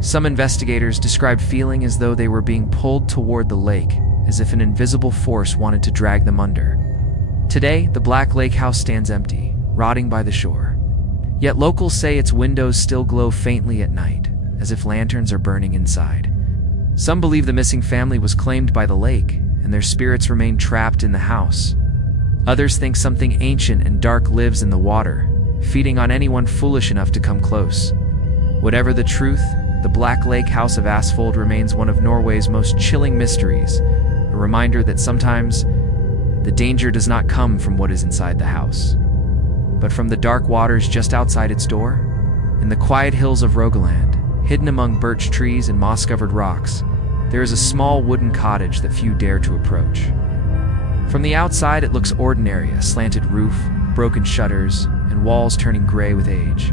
Some investigators described feeling as though they were being pulled toward the lake, as if an invisible force wanted to drag them under. Today, the Black Lake house stands empty, rotting by the shore. Yet locals say its windows still glow faintly at night, as if lanterns are burning inside. Some believe the missing family was claimed by the lake, and their spirits remain trapped in the house. Others think something ancient and dark lives in the water, feeding on anyone foolish enough to come close. Whatever the truth, the Black Lake House of Asphalt remains one of Norway's most chilling mysteries, a reminder that sometimes the danger does not come from what is inside the house, but from the dark waters just outside its door. In the quiet hills of Rogaland, hidden among birch trees and moss-covered rocks, there is a small wooden cottage that few dare to approach. From the outside, it looks ordinary, a slanted roof, broken shutters, and walls turning gray with age.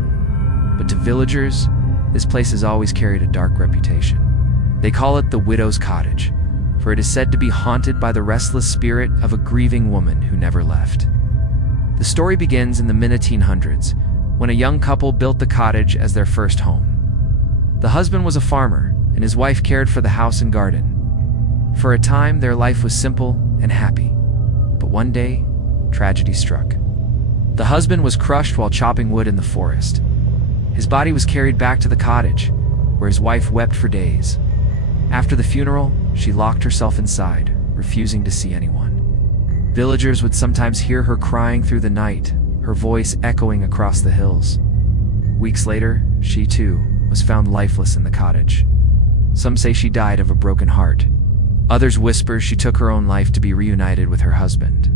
But to villagers, this place has always carried a dark reputation. They call it the Widow's Cottage, for it is said to be haunted by the restless spirit of a grieving woman who never left. The story begins in the mid-1800s, when a young couple built the cottage as their first home. The husband was a farmer, and his wife cared for the house and garden. For a time, their life was simple and happy. But one day, tragedy struck. The husband was crushed while chopping wood in the forest. His body was carried back to the cottage, where his wife wept for days. After the funeral, she locked herself inside, refusing to see anyone. Villagers would sometimes hear her crying through the night, her voice echoing across the hills. Weeks later, she too was found lifeless in the cottage. Some say she died of a broken heart. Others whisper she took her own life to be reunited with her husband.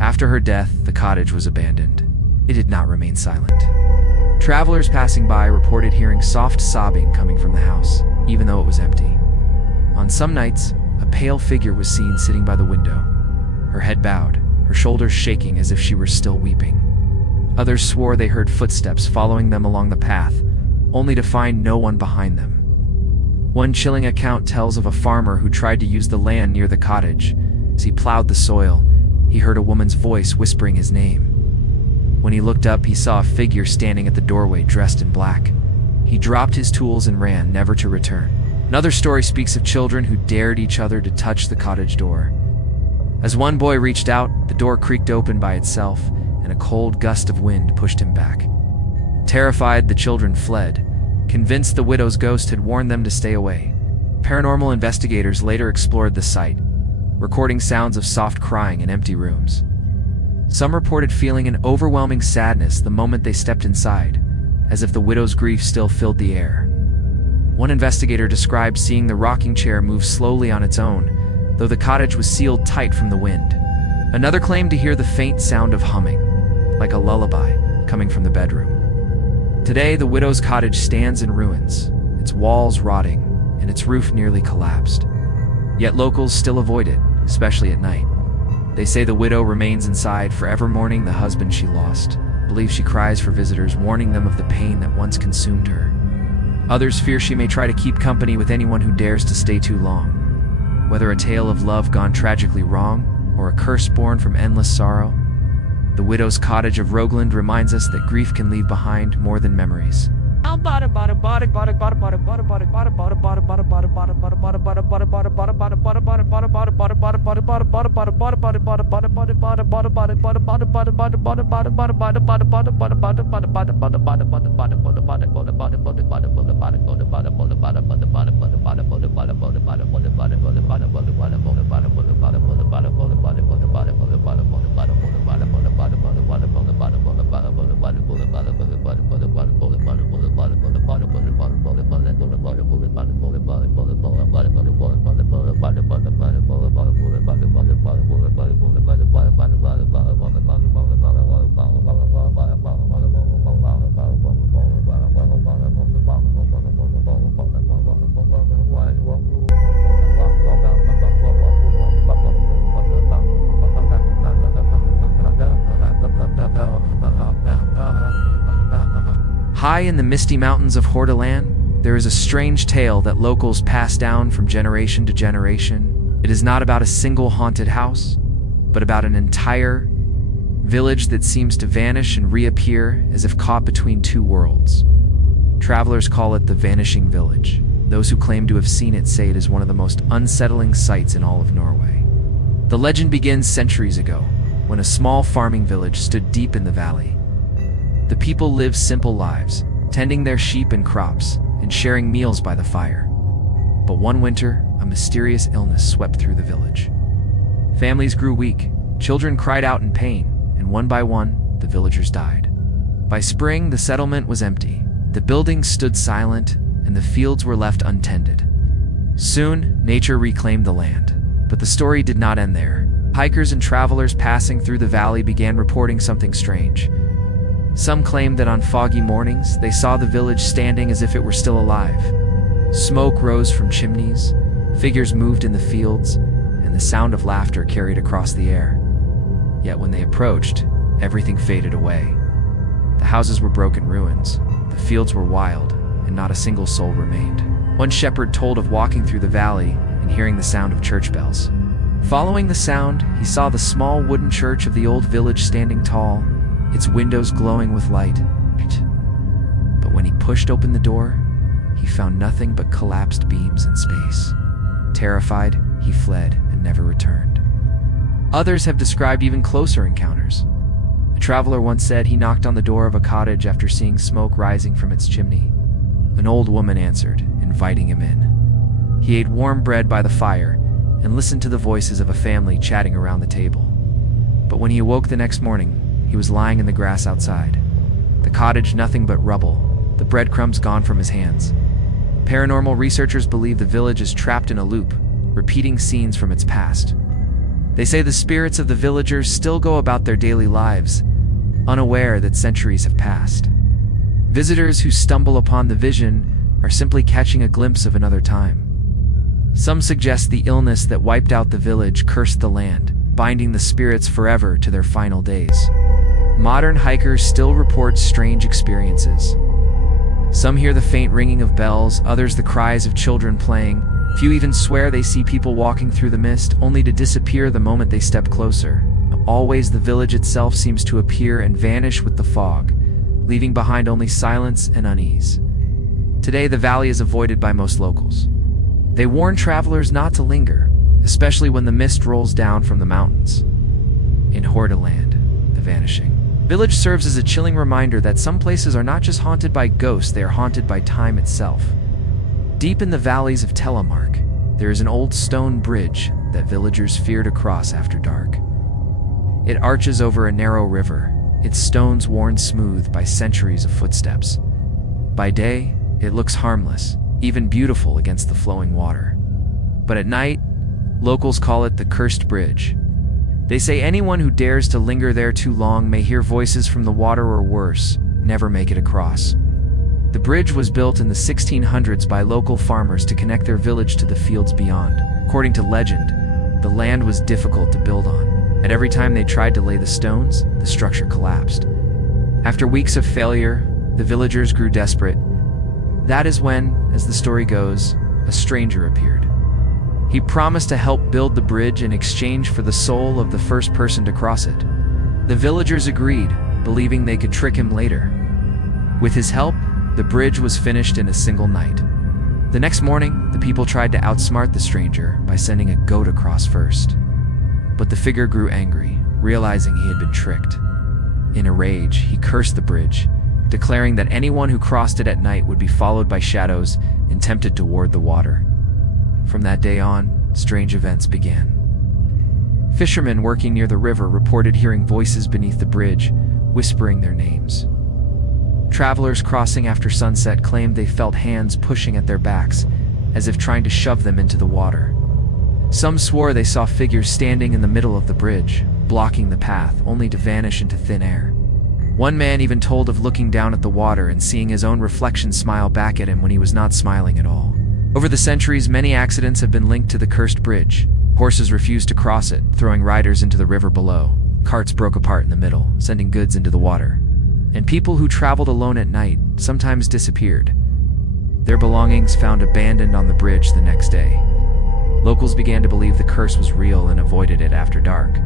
After her death, the cottage was abandoned. It did not remain silent. Travelers passing by reported hearing soft sobbing coming from the house, even though it was empty. On some nights, a pale figure was seen sitting by the window, her head bowed, her shoulders shaking as if she were still weeping. Others swore they heard footsteps following them along the path, only to find no one behind them. One chilling account tells of a farmer who tried to use the land near the cottage. As he plowed the soil, he heard a woman's voice whispering his name. When he looked up, he saw a figure standing at the doorway dressed in black. He dropped his tools and ran, never to return. Another story speaks of children who dared each other to touch the cottage door. As one boy reached out, the door creaked open by itself, and a cold gust of wind pushed him back. Terrified, the children fled, convinced the widow's ghost had warned them to stay away. Paranormal investigators later explored the site, recording sounds of soft crying in empty rooms. Some reported feeling an overwhelming sadness the moment they stepped inside, as if the widow's grief still filled the air. One investigator described seeing the rocking chair move slowly on its own, though the cottage was sealed tight from the wind. Another claimed to hear the faint sound of humming, like a lullaby, coming from the bedroom. Today, the widow's cottage stands in ruins, its walls rotting, and its roof nearly collapsed. Yet locals still avoid it, especially at night. They say the widow remains inside, forever mourning the husband she lost, believe she cries for visitors, warning them of the pain that once consumed her. Others fear she may try to keep company with anyone who dares to stay too long. Whether a tale of love gone tragically wrong, or a curse born from endless sorrow, the widow's cottage of Rogaland reminds us that grief can leave behind more than memories. High in the misty mountains of Hordaland, there is a strange tale that locals pass down from generation to generation. It is not about a single haunted house, but about an entire village that seems to vanish and reappear as if caught between two worlds. Travelers call it the Vanishing Village. Those who claim to have seen it say it is one of the most unsettling sights in all of Norway. The legend begins centuries ago, when a small farming village stood deep in the valley. The people lived simple lives, tending their sheep and crops, and sharing meals by the fire. But one winter, a mysterious illness swept through the village. Families grew weak, children cried out in pain, and one by one, the villagers died. By spring, the settlement was empty. The buildings stood silent, and the fields were left untended. Soon, nature reclaimed the land. But the story did not end there. Hikers and travelers passing through the valley began reporting something strange. Some claimed that on foggy mornings, they saw the village standing as if it were still alive. Smoke rose from chimneys, figures moved in the fields, and the sound of laughter carried across the air. Yet when they approached, everything faded away. The houses were broken ruins, the fields were wild, and not a single soul remained. One shepherd told of walking through the valley and hearing the sound of church bells. Following the sound, he saw the small wooden church of the old village standing tall, its windows glowing with light. But when he pushed open the door, he found nothing but collapsed beams in space. Terrified, he fled and never returned. Others have described even closer encounters. A traveler once said he knocked on the door of a cottage after seeing smoke rising from its chimney. An old woman answered, inviting him in. He ate warm bread by the fire and listened to the voices of a family chatting around the table. But when he awoke the next morning, he was lying in the grass outside. The cottage nothing but rubble, the breadcrumbs gone from his hands. Paranormal researchers believe the village is trapped in a loop, repeating scenes from its past. They say the spirits of the villagers still go about their daily lives, unaware that centuries have passed. Visitors who stumble upon the vision are simply catching a glimpse of another time. Some suggest the illness that wiped out the village cursed the land, binding the spirits forever to their final days. Modern hikers still report strange experiences. Some hear the faint ringing of bells, others the cries of children playing. Few even swear they see people walking through the mist, only to disappear the moment they step closer. Always the village itself seems to appear and vanish with the fog, leaving behind only silence and unease. Today, the valley is avoided by most locals. They warn travelers not to linger, especially when the mist rolls down from the mountains. In Hordaland, the vanishing village serves as a chilling reminder that some places are not just haunted by ghosts, they are haunted by time itself. Deep in the valleys of Telemark, there is an old stone bridge that villagers fear to cross after dark. It arches over a narrow river, its stones worn smooth by centuries of footsteps. By day, it looks harmless, even beautiful against the flowing water. But at night, locals call it the Cursed Bridge. They say anyone who dares to linger there too long may hear voices from the water or worse, never make it across. The bridge was built in the 1600s by local farmers to connect their village to the fields beyond. According to legend, the land was difficult to build on, and every time they tried to lay the stones, the structure collapsed. After weeks of failure, the villagers grew desperate. That is when, as the story goes, a stranger appeared. He promised to help build the bridge in exchange for the soul of the first person to cross it. The villagers agreed, believing they could trick him later. With his help, the bridge was finished in a single night. The next morning, the people tried to outsmart the stranger by sending a goat across first. But the figure grew angry, realizing he had been tricked. In a rage, he cursed the bridge, declaring that anyone who crossed it at night would be followed by shadows and tempted toward the water. From that day on, strange events began. Fishermen working near the river reported hearing voices beneath the bridge, whispering their names. Travelers crossing after sunset claimed they felt hands pushing at their backs, as if trying to shove them into the water. Some swore they saw figures standing in the middle of the bridge, blocking the path, only to vanish into thin air. One man even told of looking down at the water and seeing his own reflection smile back at him when he was not smiling at all. Over the centuries, many accidents have been linked to the cursed bridge. Horses refused to cross it, throwing riders into the river below. Carts broke apart in the middle, sending goods into the water. And people who traveled alone at night sometimes disappeared. Their belongings found abandoned on the bridge the next day. Locals began to believe the curse was real and avoided it after dark.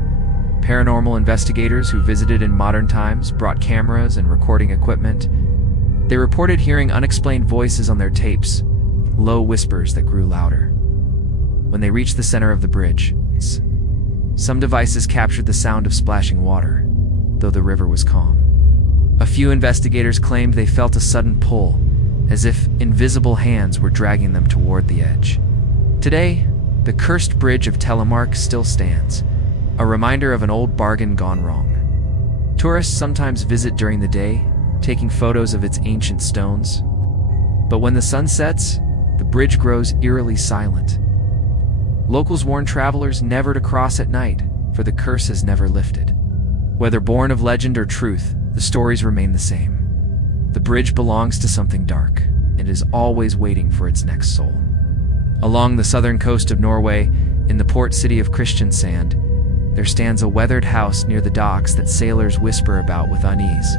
Paranormal investigators who visited in modern times brought cameras and recording equipment. They reported hearing unexplained voices on their tapes, low whispers that grew louder. When they reached the center of the bridge, some devices captured the sound of splashing water, though the river was calm. A few investigators claimed they felt a sudden pull, as if invisible hands were dragging them toward the edge. Today, the cursed bridge of Telemark still stands, a reminder of an old bargain gone wrong. Tourists sometimes visit during the day, taking photos of its ancient stones. But when the sun sets, the bridge grows eerily silent. Locals warn travelers never to cross at night, for the curse has never lifted. Whether born of legend or truth, the stories remain the same. The bridge belongs to something dark, and is always waiting for its next soul. Along the southern coast of Norway, in the port city of Kristiansand, there stands a weathered house near the docks that sailors whisper about with unease.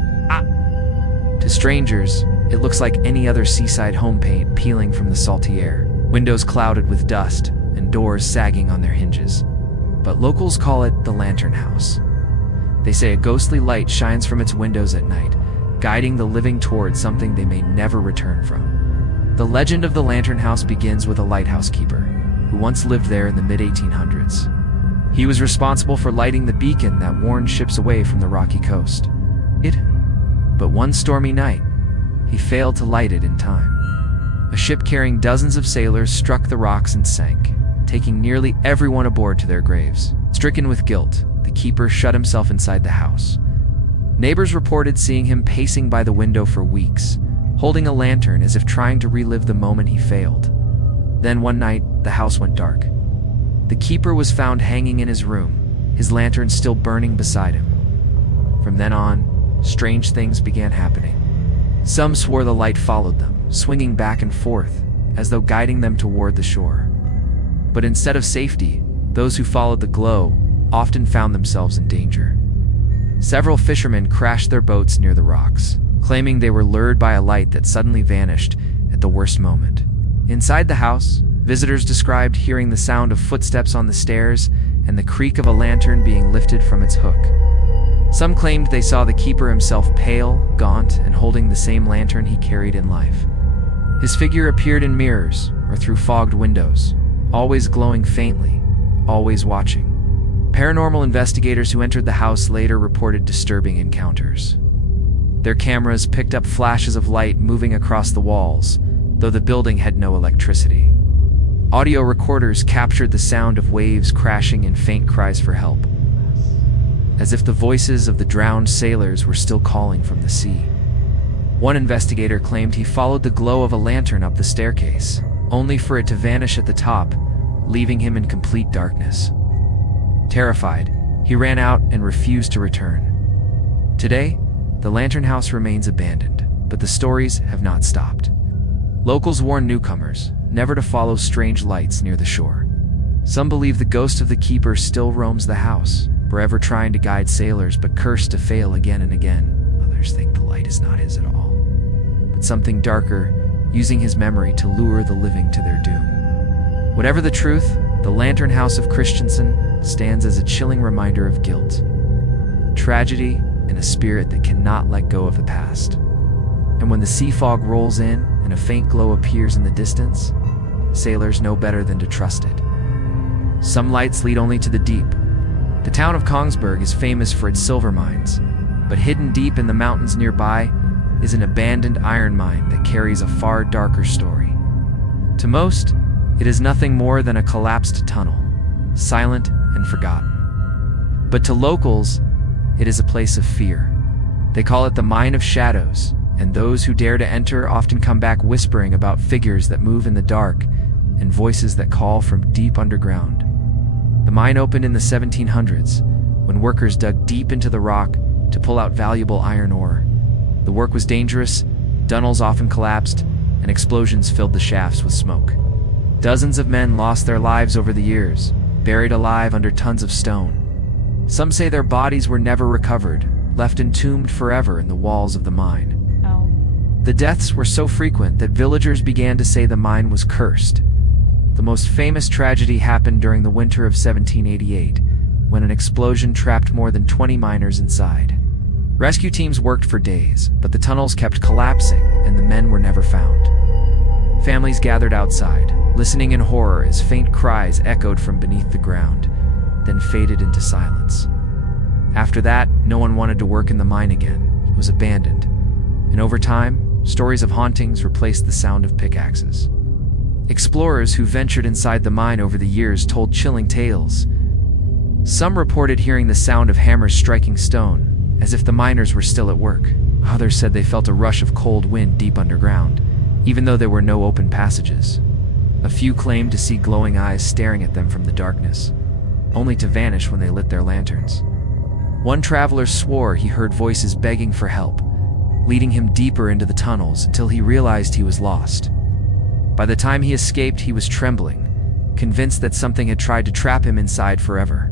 To strangers, it looks like any other seaside home paint peeling from the salty air, windows clouded with dust, and doors sagging on their hinges. But locals call it the Lantern House. They say a ghostly light shines from its windows at night, guiding the living towards something they may never return from. The legend of the Lantern House begins with a lighthouse keeper, who once lived there in the mid-1800s. He was responsible for lighting the beacon that warned ships away from the rocky coast. But one stormy night, he failed to light it in time. A ship carrying dozens of sailors struck the rocks and sank, taking nearly everyone aboard to their graves. Stricken with guilt, the keeper shut himself inside the house. Neighbors reported seeing him pacing by the window for weeks, holding a lantern as if trying to relive the moment he failed. Then one night, the house went dark. The keeper was found hanging in his room, his lantern still burning beside him. From then on, strange things began happening. Some swore the light followed them, swinging back and forth, as though guiding them toward the shore. But instead of safety, those who followed the glow often found themselves in danger. Several fishermen crashed their boats near the rocks, claiming they were lured by a light that suddenly vanished at the worst moment. Inside the house, visitors described hearing the sound of footsteps on the stairs and the creak of a lantern being lifted from its hook. Some claimed they saw the keeper himself pale, gaunt, and holding the same lantern he carried in life. His figure appeared in mirrors or through fogged windows, always glowing faintly, always watching. Paranormal investigators who entered the house later reported disturbing encounters. Their cameras picked up flashes of light moving across the walls, though the building had no electricity. Audio recorders captured the sound of waves crashing and faint cries for help, as if the voices of the drowned sailors were still calling from the sea. One investigator claimed he followed the glow of a lantern up the staircase, only for it to vanish at the top, leaving him in complete darkness. Terrified, he ran out and refused to return. Today, the Lantern House remains abandoned, but the stories have not stopped. Locals warn newcomers never to follow strange lights near the shore. Some believe the ghost of the keeper still roams the house, forever trying to guide sailors but cursed to fail again and again. Others think the light is not his at all, but something darker, using his memory to lure the living to their doom. Whatever the truth, the Lantern House of Kristiansand stands as a chilling reminder of guilt, tragedy, and a spirit that cannot let go of the past. And when the sea fog rolls in and a faint glow appears in the distance, sailors know better than to trust it. Some lights lead only to the deep. The town of Kongsberg is famous for its silver mines, but hidden deep in the mountains nearby is an abandoned iron mine that carries a far darker story. To most, it is nothing more than a collapsed tunnel, silent and forgotten. But to locals, it is a place of fear. They call it the Mine of Shadows, and those who dare to enter often come back whispering about figures that move in the dark and voices that call from deep underground. The mine opened in the 1700s, when workers dug deep into the rock to pull out valuable iron ore. The work was dangerous, tunnels often collapsed, and explosions filled the shafts with smoke. Dozens of men lost their lives over the years, buried alive under tons of stone. Some say their bodies were never recovered, left entombed forever in the walls of the mine. The deaths were so frequent that villagers began to say the mine was cursed. The most famous tragedy happened during the winter of 1788, when an explosion trapped more than 20 miners inside. Rescue teams worked for days, but the tunnels kept collapsing and the men were never found. Families gathered outside, listening in horror as faint cries echoed from beneath the ground, then faded into silence. After that, no one wanted to work in the mine again. It was abandoned. And over time, stories of hauntings replaced the sound of pickaxes. Explorers who ventured inside the mine over the years told chilling tales. Some reported hearing the sound of hammers striking stone, as if the miners were still at work. Others said they felt a rush of cold wind deep underground, even though there were no open passages. A few claimed to see glowing eyes staring at them from the darkness, only to vanish when they lit their lanterns. One traveler swore he heard voices begging for help, leading him deeper into the tunnels until he realized he was lost. By the time he escaped, he was trembling, convinced that something had tried to trap him inside forever.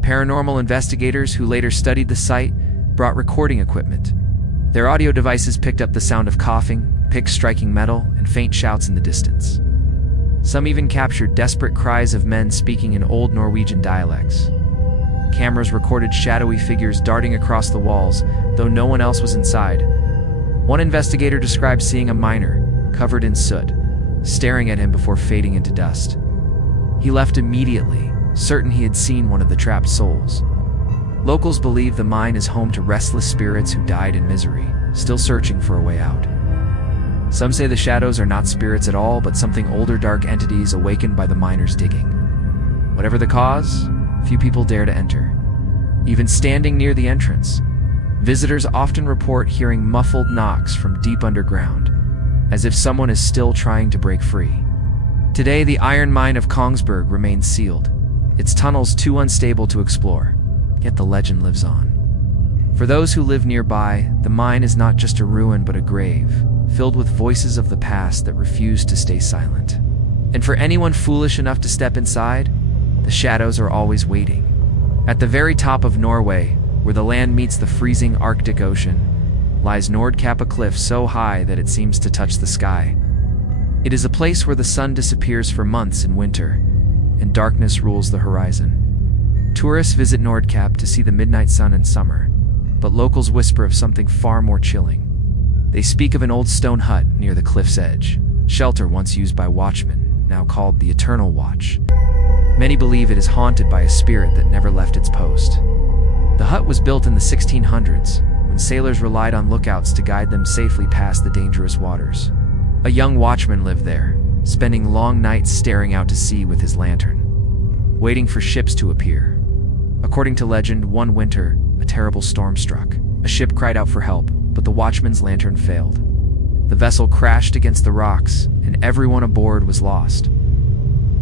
Paranormal investigators who later studied the site brought recording equipment. Their audio devices picked up the sound of coughing, picks striking metal, and faint shouts in the distance. Some even captured desperate cries of men speaking in old Norwegian dialects. Cameras recorded shadowy figures darting across the walls, though no one else was inside. One investigator described seeing a miner, covered in soot, staring at him before fading into dust. He left immediately, certain he had seen one of the trapped souls. Locals believe the mine is home to restless spirits who died in misery, still searching for a way out. Some say the shadows are not spirits at all, but something older, dark entities awakened by the miners digging. Whatever the cause, few people dare to enter. Even standing near the entrance, visitors often report hearing muffled knocks from deep underground, as if someone is still trying to break free. Today, the iron mine of Kongsberg remains sealed, its tunnels too unstable to explore, yet the legend lives on. For those who live nearby, the mine is not just a ruin but a grave, filled with voices of the past that refuse to stay silent. And for anyone foolish enough to step inside, the shadows are always waiting. At the very top of Norway, where the land meets the freezing Arctic Ocean, lies Nordkapp, a cliff so high that it seems to touch the sky. It is a place where the sun disappears for months in winter, and darkness rules the horizon. Tourists visit Nordkapp to see the midnight sun in summer, but locals whisper of something far more chilling. They speak of an old stone hut near the cliff's edge, shelter once used by watchmen, now called the Eternal Watch. Many believe it is haunted by a spirit that never left its post. The hut was built in the 1600s, when sailors relied on lookouts to guide them safely past the dangerous waters. A young watchman lived there, spending long nights staring out to sea with his lantern, waiting for ships to appear. According to legend, one winter, a terrible storm struck. A ship cried out for help, but the watchman's lantern failed. The vessel crashed against the rocks, and everyone aboard was lost.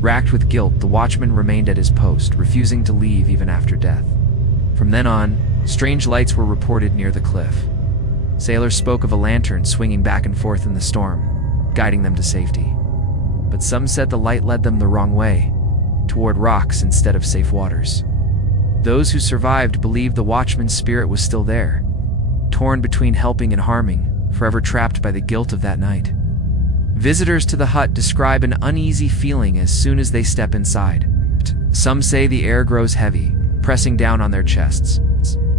Racked with guilt, the watchman remained at his post, refusing to leave even after death. From then on, strange lights were reported near the cliff. Sailors spoke of a lantern swinging back and forth in the storm, guiding them to safety. But some said the light led them the wrong way, toward rocks instead of safe waters. Those who survived believed the watchman's spirit was still there, torn between helping and harming, forever trapped by the guilt of that night. Visitors to the hut describe an uneasy feeling as soon as they step inside. Some say the air grows heavy, pressing down on their chests.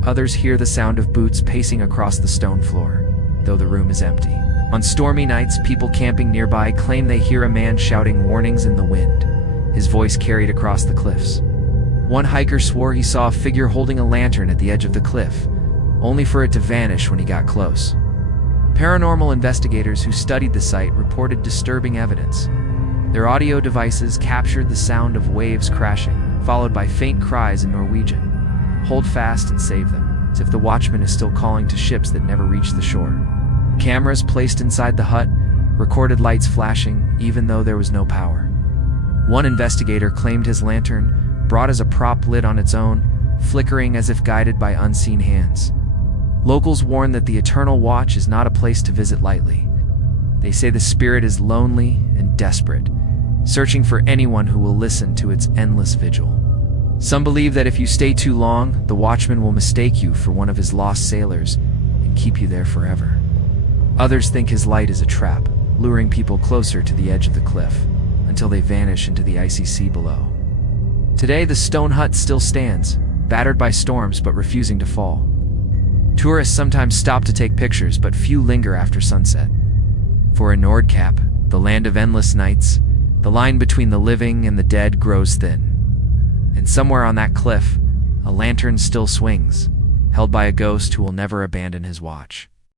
Others hear the sound of boots pacing across the stone floor, though the room is empty. On stormy nights, people camping nearby claim they hear a man shouting warnings in the wind, his voice carried across the cliffs. One hiker swore he saw a figure holding a lantern at the edge of the cliff, only for it to vanish when he got close. Paranormal investigators who studied the site reported disturbing evidence. Their audio devices captured the sound of waves crashing, followed by faint cries in Norwegian. Hold fast and save them, as if the watchman is still calling to ships that never reached the shore. Cameras placed inside the hut recorded lights flashing, even though there was no power. One investigator claimed his lantern, brought as a prop, lit on its own, flickering as if guided by unseen hands. Locals warn that the Eternal Watch is not a place to visit lightly. They say the spirit is lonely and desperate, searching for anyone who will listen to its endless vigil. Some believe that if you stay too long, the watchman will mistake you for one of his lost sailors and keep you there forever. Others think his light is a trap, luring people closer to the edge of the cliff, until they vanish into the icy sea below. Today, the stone hut still stands, battered by storms but refusing to fall. Tourists sometimes stop to take pictures, but few linger after sunset. For in Nordkapp, the land of endless nights, the line between the living and the dead grows thin. And somewhere on that cliff, a lantern still swings, held by a ghost who will never abandon his watch.